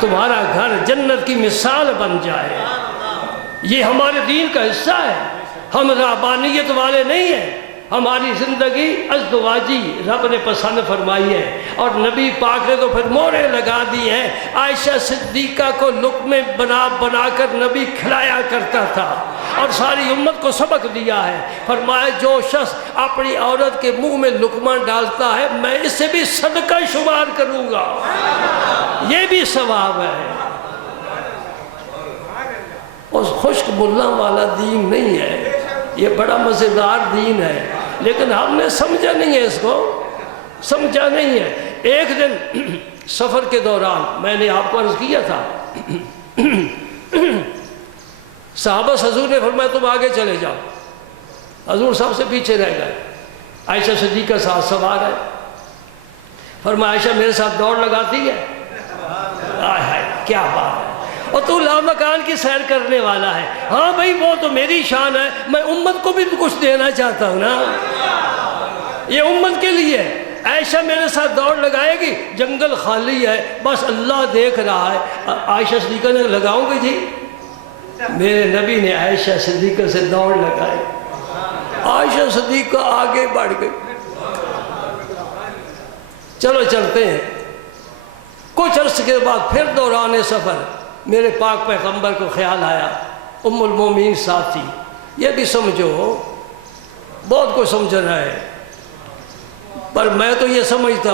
تمہارا گھر جنت کی مثال بن جائے۔ یہ ہمارے دین کا حصہ ہے۔ ہم رہبانیت والے نہیں ہیں، ہماری زندگی ازدواجی رب نے پسند فرمائی ہے۔ اور نبی پاک نے تو پھر مورے لگا دی ہیں۔ عائشہ صدیقہ کو لقمے بنا بنا کر نبی کھلایا کرتا تھا اور ساری امت کو سبق دیا ہے۔ فرمایا جو شخص اپنی عورت کے منہ میں لقمہ ڈالتا ہے میں اسے بھی صدقہ شمار کروں گا، یہ بھی ثواب ہے۔ اس خشک ملا والا دین نہیں ہے، یہ بڑا مزیدار دین ہے، لیکن ہم نے سمجھا نہیں ہے، اس کو سمجھا نہیں ہے۔ ایک دن سفر کے دوران میں نے آپ کو عرض کیا تھا، صحابہ سے حضور نے فرمایا تم آگے چلے جاؤ، حضور سب سے پیچھے رہ گئے۔ عائشہ صدیقہ ساتھ سوار ہے، فرمایا عائشہ میرے ساتھ دوڑ لگاتی ہے؟ کیا بات ہے، اور تو لامکان کی سیر کرنے والا ہے۔ ہاں بھائی وہ تو میری شان ہے، میں امت کو بھی کچھ دینا چاہتا ہوں نا، یہ امت کے لیے۔ عائشہ میرے ساتھ دوڑ لگائے گی، جنگل خالی ہے، بس اللہ دیکھ رہا ہے۔ عائشہ صدیقہ نے لگاؤں گی جی؟ میرے نبی نے عائشہ صدیقہ سے دوڑ لگائی، عائشہ صدیقہ آگے بڑھ گئی۔ چلو چلتے ہیں۔ کچھ عرصے کے بعد پھر دوران سفر میرے پاک پیغمبر کو خیال آیا، ام المومنین ساتھ تھی۔ یہ بھی سمجھو بہت کچھ سمجھنا ہے، پر میں تو یہ سمجھتا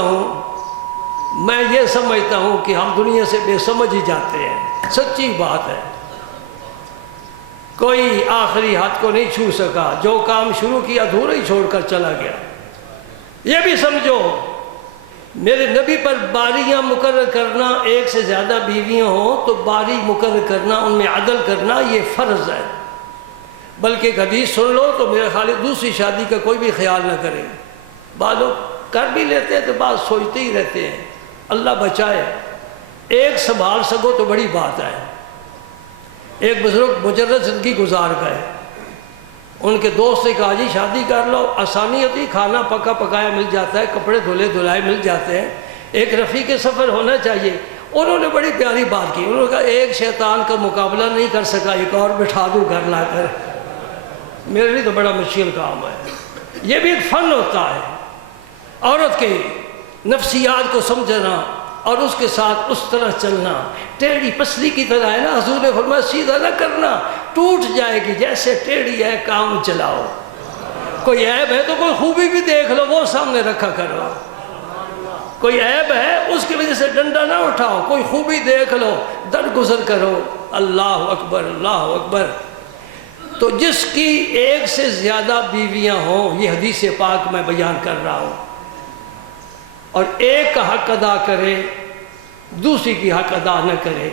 ہوں کہ ہم دنیا سے بے سمجھ ہی جاتے ہیں، سچی بات ہے۔ کوئی آخری ہاتھ کو نہیں چھو سکا، جو کام شروع کیا ادھورا ہی چھوڑ کر چلا گیا۔ یہ بھی سمجھو میرے نبی پر باریاں مقرر کرنا، ایک سے زیادہ بیویاں ہوں تو باری مقرر کرنا، ان میں عدل کرنا یہ فرض ہے۔ بلکہ ایک حدیث سن لو تو میرے خیال دوسری شادی کا کوئی بھی خیال نہ کرے۔ بعض لوگ کر بھی لیتے ہیں تو بعض سوچتے ہی رہتے ہیں، اللہ بچائے۔ ایک سنبھال سکو تو بڑی بات ہے۔ ایک بزرگ مجرد زندگی گزار گئے، ان کے دوست نے کہا جی شادی کر لو، آسانی ہوتی، کھانا پکا پکایا مل جاتا ہے، کپڑے دھلے دھلائے مل جاتے ہیں، ایک رفیق سفر ہونا چاہیے۔ انہوں نے بڑی پیاری بات کی، انہوں نے کہا ایک شیطان کا مقابلہ نہیں کر سکا، ایک اور بٹھا دوں گھر لا کر، میرے لیے تو بڑا مشکل کام ہے۔ یہ بھی ایک فن ہوتا ہے، عورت کے نفسیات کو سمجھنا اور اس کے ساتھ اس طرح چلنا۔ ٹیڑھی پسلی کی طرح ہے نا، حضور نے فرمایا سیدھا نہ کرنا، ٹوٹ جائے گی، جیسے ٹیڑھی ہے کام چلاؤ۔ کوئی عیب ہے تو کوئی خوبی بھی دیکھ لو، وہ سامنے رکھا کرو۔ کوئی عیب ہے اس کی وجہ سے ڈنڈا نہ اٹھاؤ، کوئی خوبی دیکھ لو، درگزر کرو۔ اللہ اکبر، اللہ اکبر۔ تو جس کی ایک سے زیادہ بیویاں ہوں، یہ حدیث پاک میں بیان کر رہا ہوں، اور ایک کا حق ادا کرے دوسری کی حق ادا نہ کرے،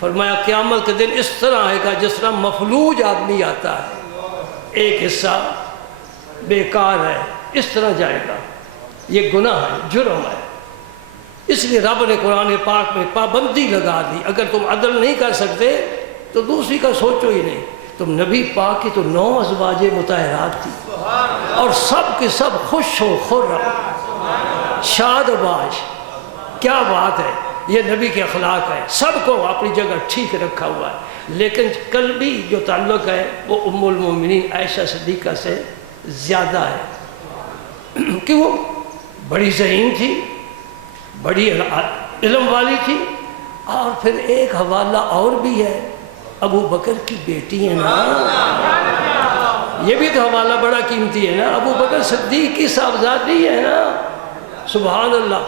فرمایا قیامت کے دن اس طرح آئے گا جس طرح مفلوج آدمی آتا ہے، ایک حصہ بیکار ہے، اس طرح جائے گا۔ یہ گناہ ہے، جرم ہے۔ اس لیے رب نے قرآن پاک میں پابندی لگا دی، اگر تم عدل نہیں کر سکتے تو دوسری کا سوچو ہی نہیں۔ تم نبی پاک کی تو 9 ازواج مطہرات تھی، اور سب کے سب خوش ہو، خرم، شاد و باش۔ کیا بات ہے، یہ نبی کے اخلاق ہے، سب کو اپنی جگہ ٹھیک رکھا ہوا ہے۔ لیکن قلبی جو تعلق ہے وہ ام المومنین عائشہ صدیقہ سے زیادہ ہے، کہ وہ بڑی ذہین تھی، بڑی علم والی تھی، اور پھر ایک حوالہ اور بھی ہے، ابو بکر کی بیٹی ہے نا، یہ بھی تو حوالہ بڑا قیمتی ہے نا، ابو بکر صدیق کی صاحبزادی ہے نا، سبحان اللہ۔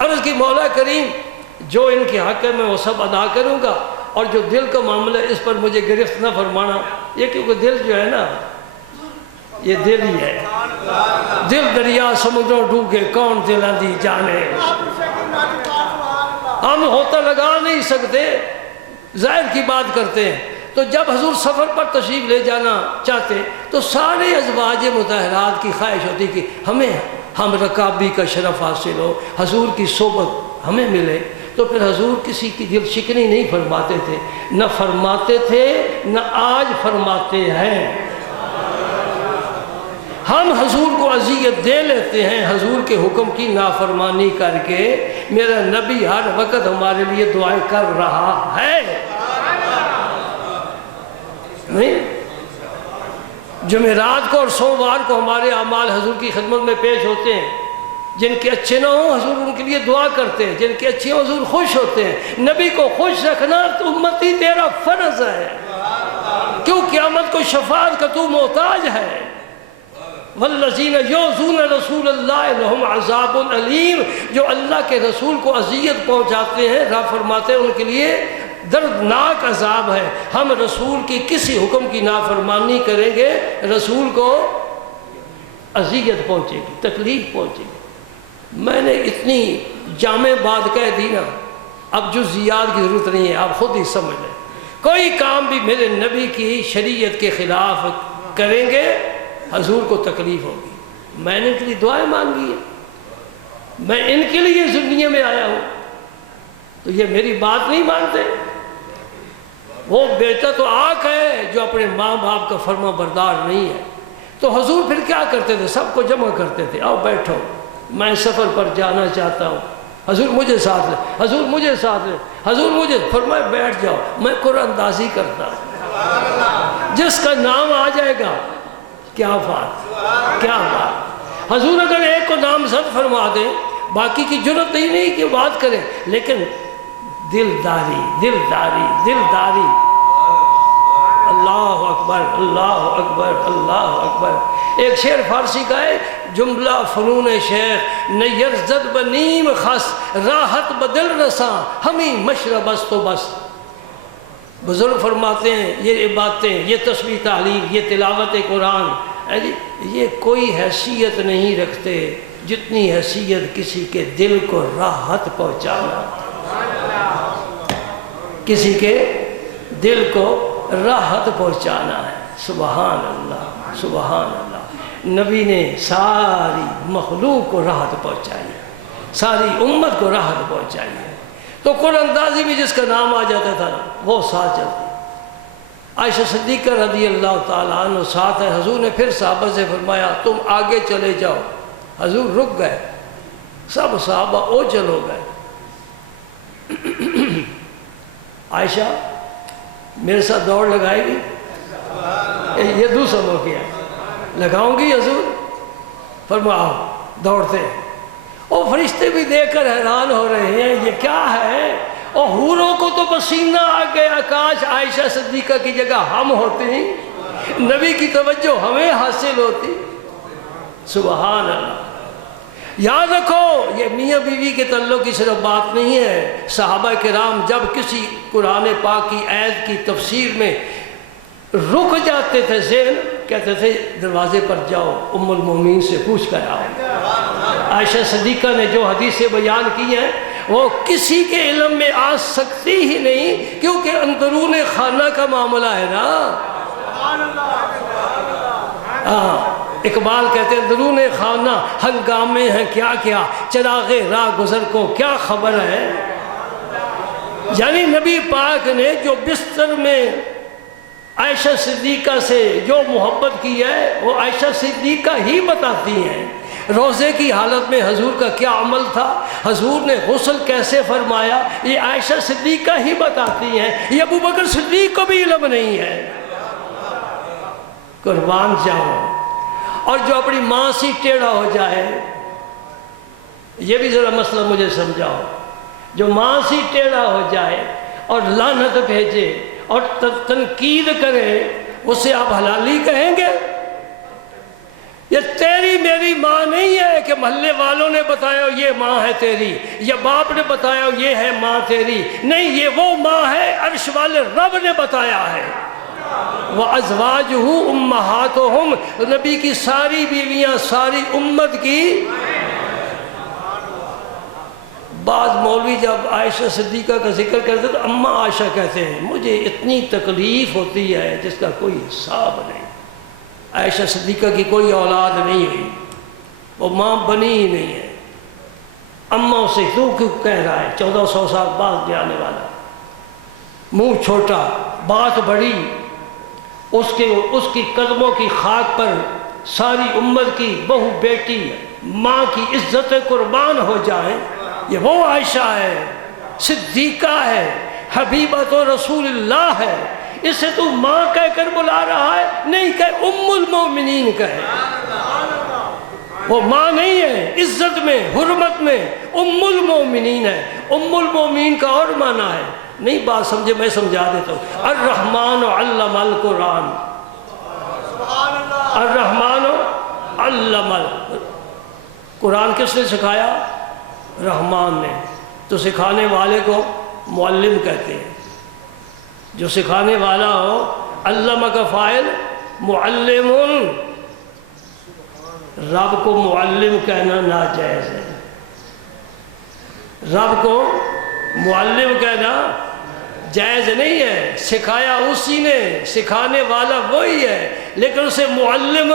عرض کی مولا کریم جو ان کے حق ہے میں وہ سب ادا کروں گا، اور جو دل کا معاملہ ہے اس پر مجھے گرفت نہ فرمانا، یہ کیونکہ دل جو ہے نا یہ دل ہی ہے، دل دریا سمندروں ڈوبے کون دل اندھی جانے، ہم ہوتا لگا نہیں سکتے، ظاہر کی بات کرتے ہیں۔ تو جب حضور سفر پر تشریف لے جانا چاہتے تو سارے ازواج مطہرات کی خواہش ہوتی کہ ہم رکابی کا شرف حاصل ہو، حضور کی صحبت ہمیں ملے۔ تو پھر حضور کسی کی دل شکنی نہیں فرماتے تھے، نہ فرماتے تھے نہ آج فرماتے ہیں۔ ہم حضور کو اذیت دے لیتے ہیں حضور کے حکم کی نافرمانی کر کے، میرا نبی ہر وقت ہمارے لیے دعائیں کر رہا ہے، نہیں؟ جمعرات کو اور سوموار کو ہمارے اعمال حضور کی خدمت میں پیش ہوتے ہیں، جن کے اچھے نہ ہوں حضور ان کے لیے دعا کرتے ہیں، جن کے اچھے ہوں حضور خوش ہوتے ہیں۔ نبی کو خوش رکھنا تو امتی تیرا فرض ہے، کیوں قیامت کو شفاعت کا تو محتاج ہے۔ والذین یؤذون رسول اللہ لہم عذاب علیم، جو اللہ کے رسول کو اذیت پہنچاتے ہیں، رب فرماتے ہیں ان کے لیے دردناک عذاب ہے۔ ہم رسول کی کسی حکم کی نافرمانی کریں گے، رسول کو اذیت پہنچے گی، تکلیف پہنچے گی۔ میں نے اتنی جامع بات کہہ دی نا، اب جزیات کی ضرورت نہیں ہے، آپ خود ہی سمجھ لیں۔ کوئی کام بھی میرے نبی کی شریعت کے خلاف کریں گے حضور کو تکلیف ہوگی۔ میں نے ان کے لیے دعائیں مانگی ہیں، میں ان کے لیے دنیا میں آیا ہوں، تو یہ میری بات نہیں مانتے۔ وہ بیٹا تو آنکھ ہے جو اپنے ماں باپ کا فرما بردار نہیں ہے۔ تو حضور پھر کیا کرتے تھے؟ سب کو جمع کرتے تھے، آؤ بیٹھو، میں سفر پر جانا چاہتا ہوں، حضور مجھے ساتھ لے، حضور مجھے ساتھ لے، حضور مجھے فرمائے بیٹھ جاؤ، میں قرآن اندازی کرتا ہوں، جس کا نام آ جائے گا۔ کیا بات، کیا بات! حضور اگر ایک کو نامزد فرما دیں، باقی کی جرت نہیں کہ بات کریں، لیکن دلداری دلداری دلداری۔ اللہ اکبر، اللہ اکبر، اللہ اکبر۔ ایک شعر فارسی کا ہے، جملہ فنون شیخ نیر زد بنیم خس، راحت بدل رساں ہمیں مشربس تو بس۔ بزرگ فرماتے ہیں یہ عبادتیں، یہ تسبیح تحلیل، یہ تلاوت قرآن، یہ کوئی حیثیت نہیں رکھتے جتنی حیثیت کسی کے دل کو راحت پہنچانا، کسی کے دل کو راحت پہنچانا ہے۔ سبحان اللہ، سبحان اللہ۔ نبی نے ساری مخلوق کو راحت پہنچائی ہے، ساری امت کو راحت پہنچائی ہے۔ تو قرآن اندازی میں جس کا نام آ جاتا تھا وہ ساتھ چلتی۔ عائشہ صدیقہ رضی اللہ تعالیٰ عنہ ساتھ ہے۔ حضور نے پھر صحابہ سے فرمایا تم آگے چلے جاؤ، حضور رک گئے، سب صحابہ او چلو گئے۔ عائشہ میرے ساتھ دوڑ لگائے گی؟ یہ دوسرا موقع ہے، لگاؤں گی حضور؟ فرماؤ، دوڑتے ہیں۔ اور فرشتے بھی دیکھ کر حیران ہو رہے ہیں یہ کیا ہے، اور حوروں کو تو پسینہ آ گیا، کاش عائشہ صدیقہ کی جگہ ہم ہوتے ہیں، نبی کی توجہ ہمیں حاصل ہوتی۔ سبحان اللہ۔ یاد رکھو یہ میاں بیوی کے تعلق کی صرف بات نہیں ہے، صحابہ کرام جب کسی قرآن پاک کی آیت کی تفسیر میں رک جاتے تھے ذہن، کہتے تھے دروازے پر جاؤ ام المومنین سے پوچھ کر آؤ۔ عائشہ صدیقہ نے جو حدیثیں بیان کی ہیں وہ کسی کے علم میں آ سکتی ہی نہیں، کیونکہ اندرون خانہ کا معاملہ ہے نا۔ اقبال کہتے ہیں اندرون خانہ ہنگامے ہیں کیا کیا، چراغ راہ گزر کو کیا خبر ہے۔ یعنی نبی پاک نے جو بستر میں عائشہ صدیقہ سے جو محبت کی ہے وہ عائشہ صدیقہ ہی بتاتی ہیں۔ روزے کی حالت میں حضور کا کیا عمل تھا، حضور نے غسل کیسے فرمایا، یہ عائشہ صدیقہ ہی بتاتی ہیں، یہ ابو بکر صدیق کو بھی علم نہیں ہے۔ قربان جاؤ۔ اور جو اپنی ماں سے ٹیڑھا ہو جائے، یہ بھی ذرا مسئلہ مجھے سمجھاؤ، جو ماں سے ٹیڑھا ہو جائے اور لعنت بھیجے اور تنقید کرے، اسے آپ حلالی کہیں گے؟ یہ تیری میری ماں نہیں ہے کہ محلے والوں نے بتایا یہ ماں ہے تیری، یا باپ نے بتایا یہ ہے ماں تیری، نہیں، یہ وہ ماں ہے عرش والے رب نے بتایا ہے۔ وَأَزْوَاجُهُ أُمَّهَاتُهُمْ، نبی کی ساری بیویاں ساری امت کی۔ بعض مولوی جب عائشہ صدیقہ کا ذکر کرتے تو اماں عائشہ کہتے ہیں، مجھے اتنی تکلیف ہوتی ہے جس کا کوئی حساب نہیں۔ عائشہ صدیقہ کی کوئی اولاد نہیں ہوئی، وہ ماں بنی ہی نہیں ہے۔ اماں سے تو کیوں کہہ رہا ہے، 1400 سال بعد بھی آنے والا، منہ چھوٹا بات بڑی، اس کی قدموں کی خاک پر ساری امت کی بہو بیٹی ماں کی عزت قربان ہو جائیں، یہ وہ عائشہ ہے، صدیقہ ہے، حبیبۃ رسول اللہ ہے۔ اسے تو ماں کہہ کر بلا رہا ہے، نہیں کہ ام المومنین کہے۔ وہ ماں نہیں ہے، عزت میں حرمت میں ام المومنین ہے۔ ام المومنین کا اور معنی ہے، نہیں بات سمجھے میں سمجھا دیتا ہوں۔ الرحمن علم القرآن، الرحمن علم قرآن کس نے سکھایا؟ رحمان نے۔ تو سکھانے والے کو معلم کہتے ہیں، جو سکھانے والا ہو، علمہ کا فاعل معلم، رب کو معلم کہنا ناجائز ہے۔ رب کو معلم کہنا جائز نہیں ہے، سکھایا اسی نے، سکھانے والا وہی ہے، لیکن اسے معلم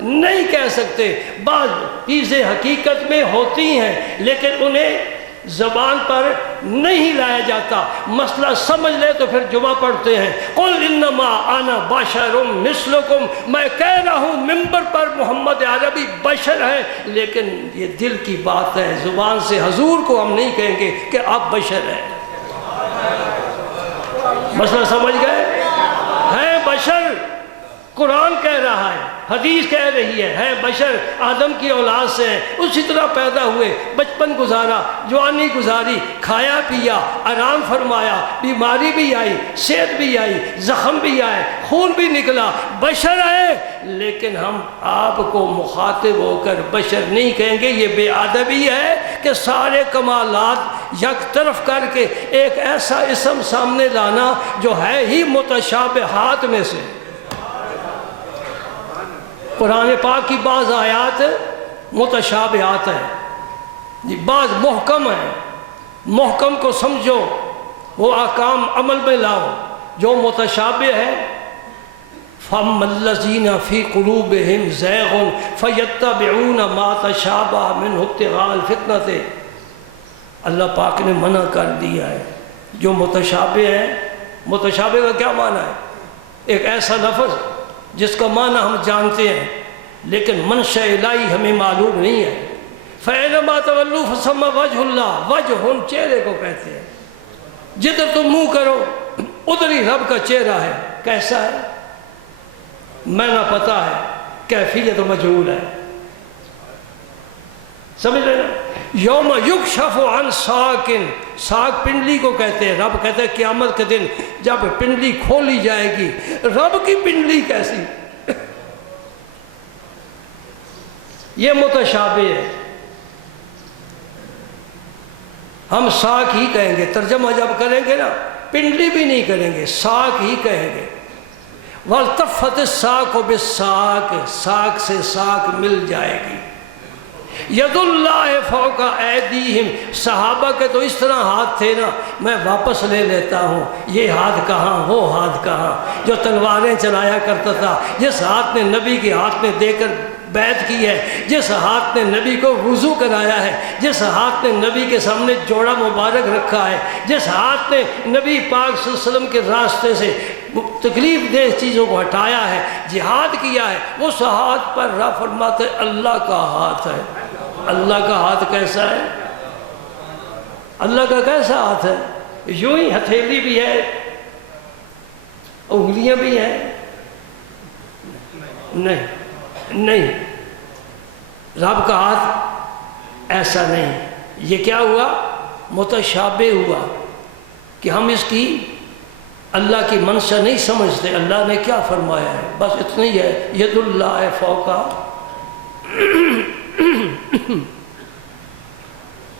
نہیں کہہ سکتے۔ بعض چیزیں حقیقت میں ہوتی ہیں لیکن انہیں زبان پر نہیں لایا جاتا۔ مسئلہ سمجھ لے تو پھر جمعہ پڑھتے ہیں، قل انما انا بشر مثلکم، میں کہہ رہا ہوں ممبر پر محمد عربی بشر ہے، لیکن یہ دل کی بات ہے، زبان سے حضور کو ہم نہیں کہیں گے کہ آپ بشر ہیں۔ مسئلہ سمجھ گئے؟ ہے بشر، قرآن کہہ رہا ہے، حدیث کہہ رہی ہے بشر، آدم کی اولاد سے ہیں، اسی طرح پیدا ہوئے، بچپن گزارا، جوانی گزاری، کھایا پیا، آرام فرمایا، بیماری بھی آئی، صحت بھی آئی، زخم بھی آئے، خون بھی نکلا، بشر ہے، لیکن ہم آپ کو مخاطب ہو کر بشر نہیں کہیں گے۔ یہ بے ادبی ہے کہ سارے کمالات یک طرف کر کے ایک ایسا اسم سامنے لانا جو ہے ہی متشابہات میں سے۔ قرآن پاک کی بعض آیات متشابہات ہیں، بعض محکم ہیں، محکم کو سمجھو، وہ احکام عمل میں لاؤ۔ جو متشابہ ہے، فَأَمَّا الَّذِينَ فِي قُلُوبِهِمْ زَيْغٌ فَيَتَّبِعُونَ مَا تَشَابَهَ مِنْهُ ابْتِغَاءَ الْفِتْنَةِ، اللہ پاک نے منع کر دیا ہے۔ جو متشابہ ہے، متشابہ کا کیا معنی ہے؟ ایک ایسا لفظ جس کا معنی ہم جانتے ہیں لیکن منشأ الہی ہمیں معلوم نہیں ہے۔ فَأَيْنَمَا تَوَلُّوا فَثَمَّ وَجْهُ اللَّهِ، وجہ چہرے کو کہتے ہیں، جدھر تم منہ کرو ادھر ہی رب کا چہرہ ہے۔ کیسا ہے؟ میں نہ پتا ہے، کیفیت مجہول ہے۔ سمجھ رہے نا؟ یوم یکشف عن ساق، ساق پنڈلی کو کہتے ہیں۔ رب کہتے ہیں قیامت کے دن جب پنڈلی کھولی جائے گی، رب کی پنڈلی کیسی؟ یہ متشابہ ہے۔ ہم ساق ہی کہیں گے، ترجمہ جب کریں گے نا، پنڈلی بھی نہیں کریں گے، ساق ہی کہیں گے۔ والتفت الساق بالساق، ساق سے ساق مل جائے گی۔ ید اللہ فوق ایدیہم، صحابہ کے تو اس طرح ہاتھ تھے نا، میں واپس لے لیتا ہوں، یہ ہاتھ کہاں وہ ہاتھ کہاں، جو تلواریں چلایا کرتا تھا، جس ہاتھ نے نبی کے ہاتھ میں دے کر بیعت کی ہے، جس ہاتھ نے نبی کو وضو کرایا ہے، جس ہاتھ نے نبی کے سامنے جوڑا مبارک رکھا ہے، جس ہاتھ نے نبی پاک صلی اللہ علیہ وسلم کے راستے سے تکلیف دہ چیزوں کو ہٹایا ہے، جہاد کیا ہے، اس ہاتھ پر رب فرماتے اللہ کا ہاتھ ہے۔ اللہ کا ہاتھ کیسا ہے؟ اللہ کا کیسا ہاتھ ہے؟ یوں ہی ہتھیلی بھی ہے، انگلیاں بھی ہیں؟ نہیں، رب کا ہاتھ ایسا نہیں۔ یہ کیا ہوا؟ متشابہ ہوا کہ ہم اس کی اللہ کی منشا نہیں سمجھتے۔ اللہ نے کیا فرمایا ہے؟ بس اتنا ہی ہے، ید اللہ فوق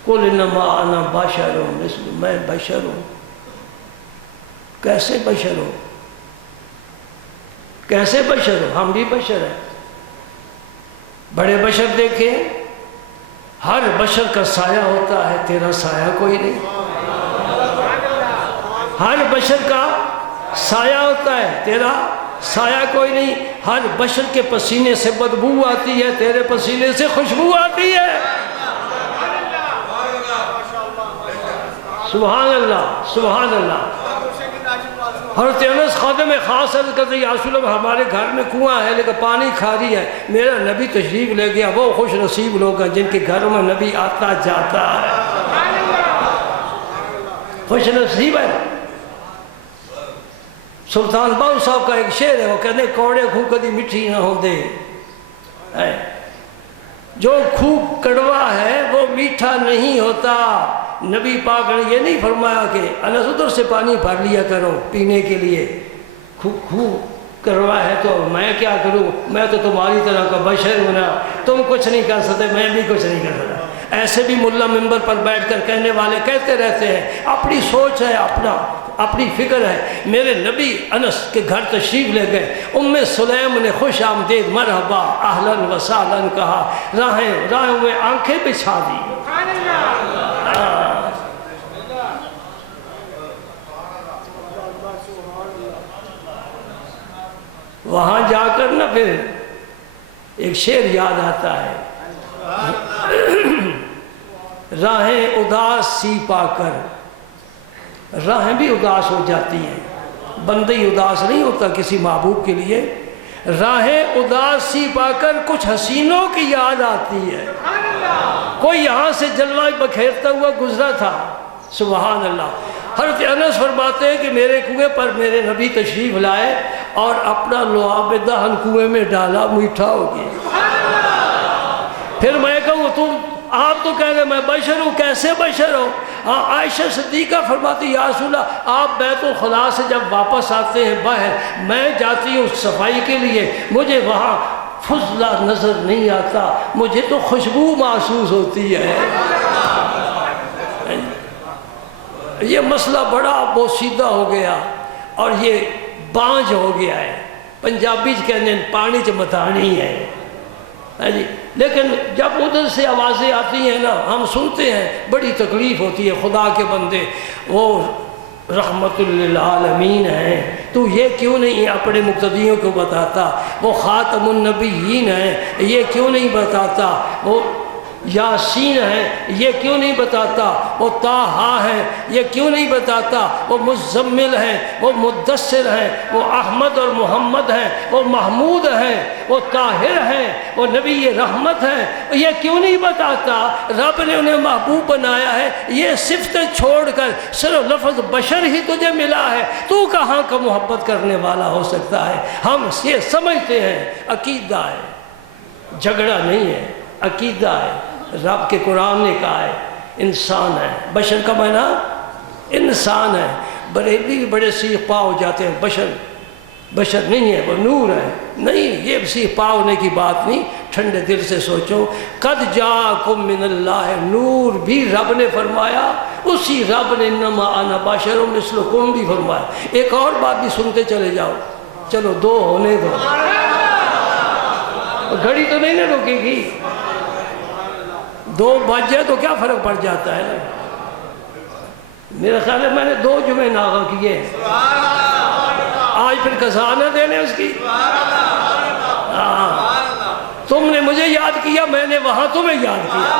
قل انما انا بشر مثل، میں بشر ہوں۔ کیسے بشر ہوں؟ کیسے بشر ہوں؟ ہم بھی بشر ہیں۔ بڑے بشر دیکھیں، ہر بشر کا سایہ ہوتا ہے، تیرا سایہ کوئی نہیں۔ ہر بشر کا سایہ ہوتا ہے، تیرا سایہ کوئی نہیں۔ ہر بشر کے پسینے سے بدبو آتی ہے، تیرے پسینے سے خوشبو آتی ہے۔ سبحان اللہ، سبحان اللہ۔ حضرت انس خادم خاص عرض کرتے یا رسول اللہ ہمارے گھر میں کنواں ہے لیکن پانی کھاری ہے، میرا نبی تشریف لے گیا، وہ خوش نصیب لوگ ہیں جن کے گھروں میں نبی آتا جاتا ہے، خوش نصیب ہے۔ سلطان باؤ صاحب کا ایک شعر ہے، وہ کہتے ہیں کوڑے خوہ کدی مٹھی نہ ہوندے، جو خوہ کڑوا ہے وہ میٹھا نہیں ہوتا۔ نبی پاک نے یہ نہیں فرمایا کہ انس ادھر سے پانی بھر لیا کرو پینے کے لیے، خوہ کڑوا ہے تو میں کیا کروں، میں تو تمہاری طرح کا بشر ہوں نا، تم کچھ نہیں کر سکتے میں بھی کچھ نہیں کر سکتا۔ ایسے بھی ملا ممبر پر بیٹھ کر کہنے والے کہتے رہتے ہیں، اپنی سوچ ہے، اپنی فکر ہے۔ میرے نبی انس کے گھر تشریف لے گئے، ام سلیم نے خوش آمدید مرحبا اہلاً و سہلاً کہا، راہوں میں آنکھیں بچھا دی۔ وہاں جا کر نا پھر ایک شعر یاد آتا ہے، راہیں اداس سی پا کر، راہیں بھی اداس ہو جاتی ہیں، بندی اداس نہیں ہوتا کسی محبوب کے لیے، راہیں اداس سی پا کر کچھ حسینوں کی یاد آتی ہے۔ کوئی یہاں سے جلوہ بکھیرتا ہوا گزرا تھا، سبحان اللہ۔ حضرت انس فرماتے ہیں کہ میرے کنویں پر میرے نبی تشریف لائے اور اپنا لعاب دہن کنویں میں ڈالا، میٹھا ہو گیا۔ پھر میں کہوں آپ تو کہہ رہے میں بشر ہوں، کیسے بشر ہوں؟ عائشہ صدیقہ فرماتی یا رسول اللہ آپ بیت الخلاء سے جب واپس آتے ہیں باہر، میں جاتی ہوں صفائی کے لیے، مجھے وہاں فضلہ نظر نہیں آتا، مجھے تو خوشبو محسوس ہوتی ہے۔ یہ مسئلہ بڑا بوسیدہ ہو گیا اور یہ بانج ہو گیا ہے، پنجابی کہتے ہیں پانی چ متانی ہے جی۔ لیکن جب ادھر سے آوازیں آتی ہیں نا ہم سنتے ہیں، بڑی تکلیف ہوتی ہے۔ خدا کے بندے وہ رحمت للعالمین ہیں، تو یہ کیوں نہیں اپنے مقتدیوں کو بتاتا؟ وہ خاتم النبیین ہیں، یہ کیوں نہیں بتاتا؟ وہ یاسین ہیں، یہ کیوں نہیں بتاتا؟ وہ طٰہٰ ہیں، یہ کیوں نہیں بتاتا؟ وہ مزمل ہیں، وہ مدثر ہیں، وہ احمد اور محمد ہیں، وہ محمود ہیں، وہ طاہر ہیں، وہ نبی رحمت ہیں، یہ کیوں نہیں بتاتا؟ رب نے انہیں محبوب بنایا ہے، یہ صفتیں چھوڑ کر صرف لفظ بشر ہی تجھے ملا ہے، تو کہاں کا محبت کرنے والا ہو سکتا ہے؟ ہم یہ سمجھتے ہیں عقیدہ ہے، جھگڑا نہیں ہے، عقیدہ ہے۔ رب کے قرآن نے کہا ہے انسان ہے، بشر کا معنی انسان ہے۔ بریلی بھی بڑے سیخ پا ہو جاتے ہیں، بشر نہیں ہے، وہ نور ہے۔ نہیں، یہ سیخ پا ہونے کی بات نہیں، ٹھنڈے دل سے سوچو۔ قد جاءکم من اللہ نور بھی رب نے فرمایا، اسی رب نے انما انا بشر مثلکم بھی فرمایا۔ ایک اور بات بھی سنتے چلے جاؤ، چلو 2 ہونے دو، گھڑی تو نہیں نہ رکے گی، 2 بج جائے تو کیا فرق پڑ جاتا ہے؟ میرا خیال ہے میں نے 2 جمعے ناغہ کیے، آج پھر قضا نہ دینے اس کی۔ تم نے مجھے یاد کیا، میں نے وہاں تمہیں یاد کیا،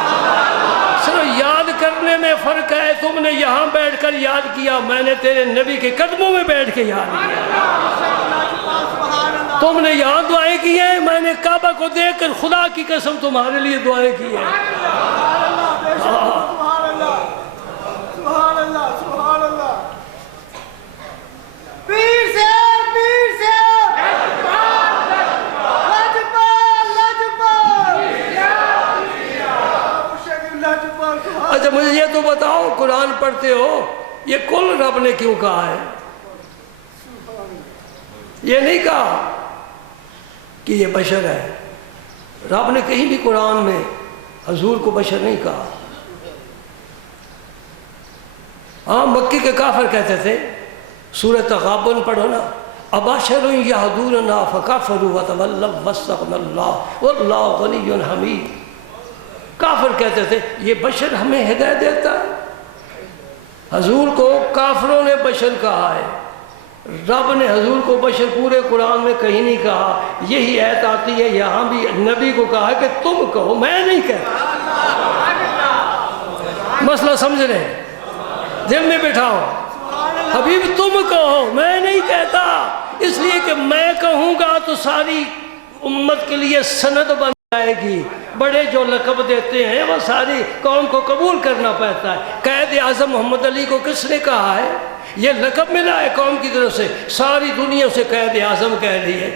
صرف یاد کرنے میں فرق ہے، تم نے یہاں بیٹھ کر یاد کیا، میں نے تیرے نبی کے قدموں میں بیٹھ کے یاد کیا۔ تم نے یہاں دعائیں کی ہیں، میں نے کعبہ کو دیکھ کر خدا کی قسم تمہارے لیے دعائیں کی ہیں۔ اچھا مجھے یہ تو بتاؤ، قرآن پڑھتے ہو، یہ کل رب نے کیوں کہا ہے؟ یہ نہیں کہا کہ یہ بشر ہے، رب نے کہیں بھی قرآن میں حضور کو بشر نہیں کہا۔ ہاں مکی کے کافر کہتے تھے، سورہ تغابن پڑھو نا، ابشر یہدوننا فکفروا وتولوا واستغنى اللہ واللہ غنی حمید۔ کافر کہتے تھے یہ بشر ہمیں ہدایت دیتا ہے۔ حضور کو کافروں نے بشر کہا ہے، رب نے حضور کو بشر پورے قرآن میں کہیں نہیں کہا۔ یہی آیت آتی ہے یہاں بھی نبی کو کہا ہے کہ تم کہو، میں نہیں کہتا۔ مسئلہ سمجھ رہے ہیں؟ دل میں بٹھاؤ، حبیب تم کہو، میں نہیں کہتا، اس لیے کہ میں کہوں گا تو ساری امت کے لیے سند بن جائے گی۔ بڑے جو لقب دیتے ہیں وہ ساری قوم کو قبول کرنا پڑتا ہے۔ قائد اعظم محمد علی کو کس نے کہا ہے؟ یہ لقب ملا ہے قوم کی طرف سے، ساری دنیا سے قائد اعظم کہہ رہی ہے۔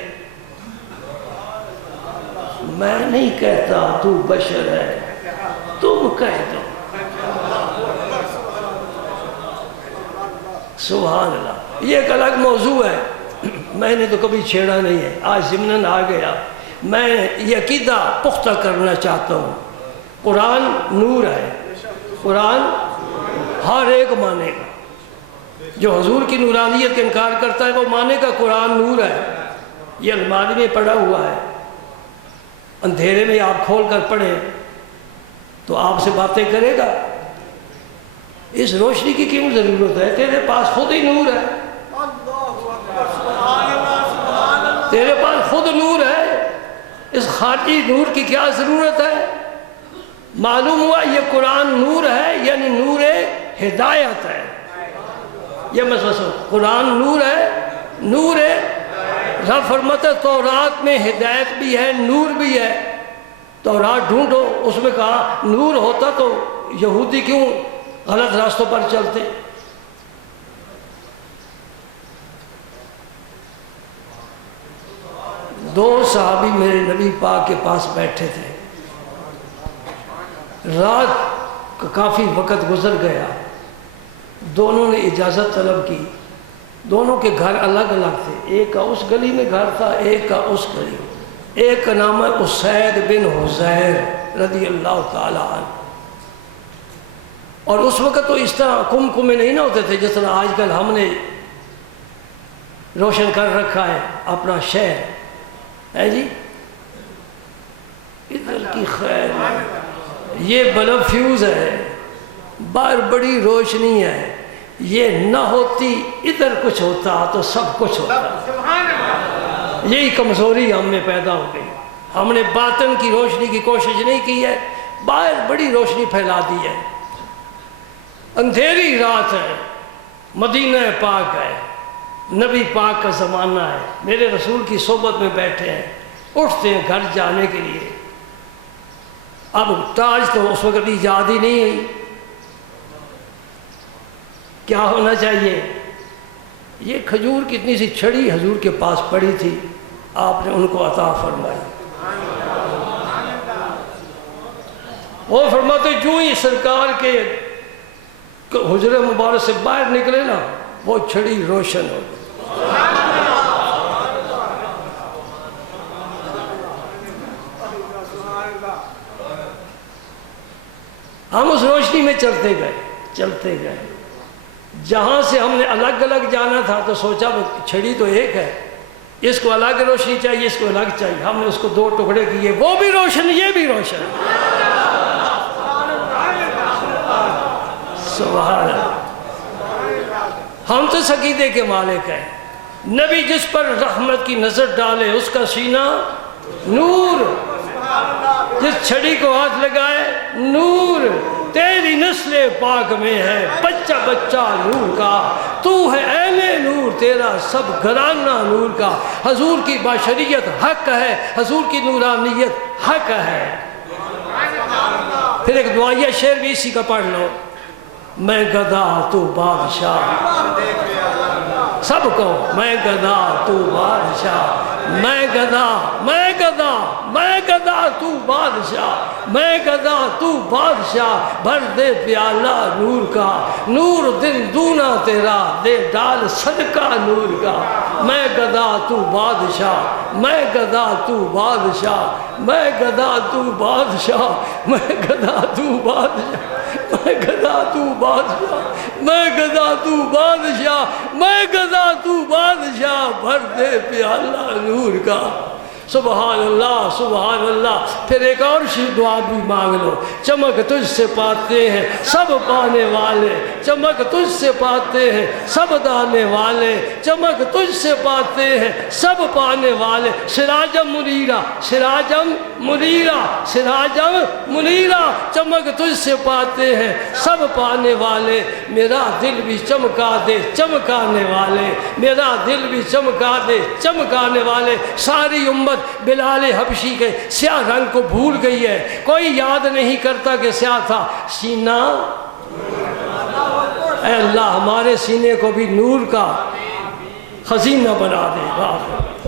میں نہیں کہتا تو بشر ہے، تم کہہ دو۔ سبحان اللہ، یہ ایک الگ موضوع ہے، میں نے تو کبھی چھیڑا نہیں ہے، آج ضمناً آ گیا۔ میں یہ عقیدہ پختہ کرنا چاہتا ہوں، قرآن نور ہے، قرآن ہر ایک مانے گا۔ جو حضور کی نورانیت کا انکار کرتا ہے وہ مانے گا قرآن نور ہے، یہ الماری میں پڑا ہوا ہے، اندھیرے میں آپ کھول کر پڑھیں تو آپ سے باتیں کرے گا۔ اس روشنی کی کیوں ضرورت ہے؟ تیرے پاس خود ہی نور ہے، تیرے پاس خود نور ہے، اس خارجی نور کی کیا ضرورت ہے؟ معلوم ہوا یہ قرآن نور ہے، یعنی نور ہدایت ہے۔ یہ مسئلہ سو، قرآن نور ہے، نور ہے، رب فرماتا ہے تورات میں ہدایت بھی ہے، نور بھی ہے۔ تورات ڈھونڈو، اس میں کہا نور ہوتا تو یہودی کیوں غلط راستوں پر چلتے؟ دو صحابی میرے نبی پاک کے پاس بیٹھے تھے، رات کا کافی وقت گزر گیا، دونوں نے اجازت طلب کی، دونوں کے گھر الگ الگ تھے، ایک کا اس گلی میں گھر تھا، ایک کا اس گلی، ایک کا نام ہے اسید بن حزیر رضی اللہ تعالی عنہ۔ اور اس وقت تو اس طرح کمکمے نہیں نہ ہوتے تھے جس طرح آج کل ہم نے روشن کر رکھا ہے اپنا شہر ہے جی، ادھر کی خیر ہے، یہ بلب فیوز ہے، باہر بڑی روشنی ہے، یہ نہ ہوتی ادھر کچھ ہوتا تو سب کچھ ہوتا۔ یہی کمزوری ہم میں پیدا ہو گئی، ہم نے باطن کی روشنی کی کوشش نہیں کی ہے، باہر بڑی روشنی پھیلا دی ہے۔ اندھیری رات ہے، مدینہ پاک ہے، نبی پاک کا زمانہ ہے، میرے رسول کی صحبت میں بیٹھے ہیں، اٹھتے ہیں گھر جانے کے لیے۔ اب تاج تو اس وقت ایجاد ہی نہیں ہوئی، کیا ہونا چاہیے؟ یہ کھجور کی اتنی سی چھڑی حضور کے پاس پڑی تھی، آپ نے ان کو عطا فرمائی۔ وہ فرماتے جو ہی سرکار کے حجرہ مبارک سے باہر نکلے نا، وہ چھڑی روشن ہو گئی۔ ہم اس روشنی میں چلتے گئے، جہاں سے ہم نے الگ الگ جانا تھا تو سوچا وہ چھڑی تو ایک ہے، اس کو الگ روشنی چاہیے، اس کو الگ چاہیے، ہم نے اس کو دو ٹکڑے کیے، وہ بھی روشن یہ بھی روشن۔ سبحان اللہ۔ ہم تو اس عقیدے کے مالک ہیں، نبی جس پر رحمت کی نظر ڈالے اس کا سینہ نور، جس چھڑی کو ہاتھ لگائے نور، تیری نسل پاک میں ہے بچہ بچہ نور کا، تو ہے عین نور، تیرا سب گھرانہ نور کا، حضور کی بشریت حق ہے، حضور کی نورانیت حق ہے۔ پھر ایک دعائیہ شعر بھی اسی کا پڑھ لو، میں گدا تو بادشاہ، سب کو میں گدا تو بادشاہ، میں گدا میں گدا میں گدا تو بادشاہ، میں گدا تو بادشاہ، بھر دے پیالہ نور کا، نور دن دونا تیرا، دے ڈال صدقہ نور کا، میں گدا تو بادشاہ، میں گدا تو بادشاہ، میں گدا تو بادشاہ، میں گدا تو بادشاہ، میں گدا تو بادشاہ، میں گدا تو بادشاہ، میں گدا تو بادشاہ، بھر دے پیالہ نور کا۔ سبحان اللہ سبحان اللہ۔ پھر ایک اور دعا بھی مانگ لو، چمک تجھ سے پاتے ہیں سب پانے والے، چمک تجھ سے پاتے ہیں سب دانے والے، چمک تجھ سے پاتے ہیں سب پانے والے، سراجم منیرہ سراجم منیرہ سراجم منیرہ، چمک تجھ سے پاتے ہیں سب پانے والے، میرا دل بھی چمکا دے چمکانے والے، میرا دل بھی چمکا دے چمکانے والے۔ ساری امت بلال حبشی کے سیاہ رنگ کو بھول گئی ہے، کوئی یاد نہیں کرتا کہ سیاہ تھا، سینہ اے اللہ ہمارے سینے کو بھی نور کا خزینہ بنا دے۔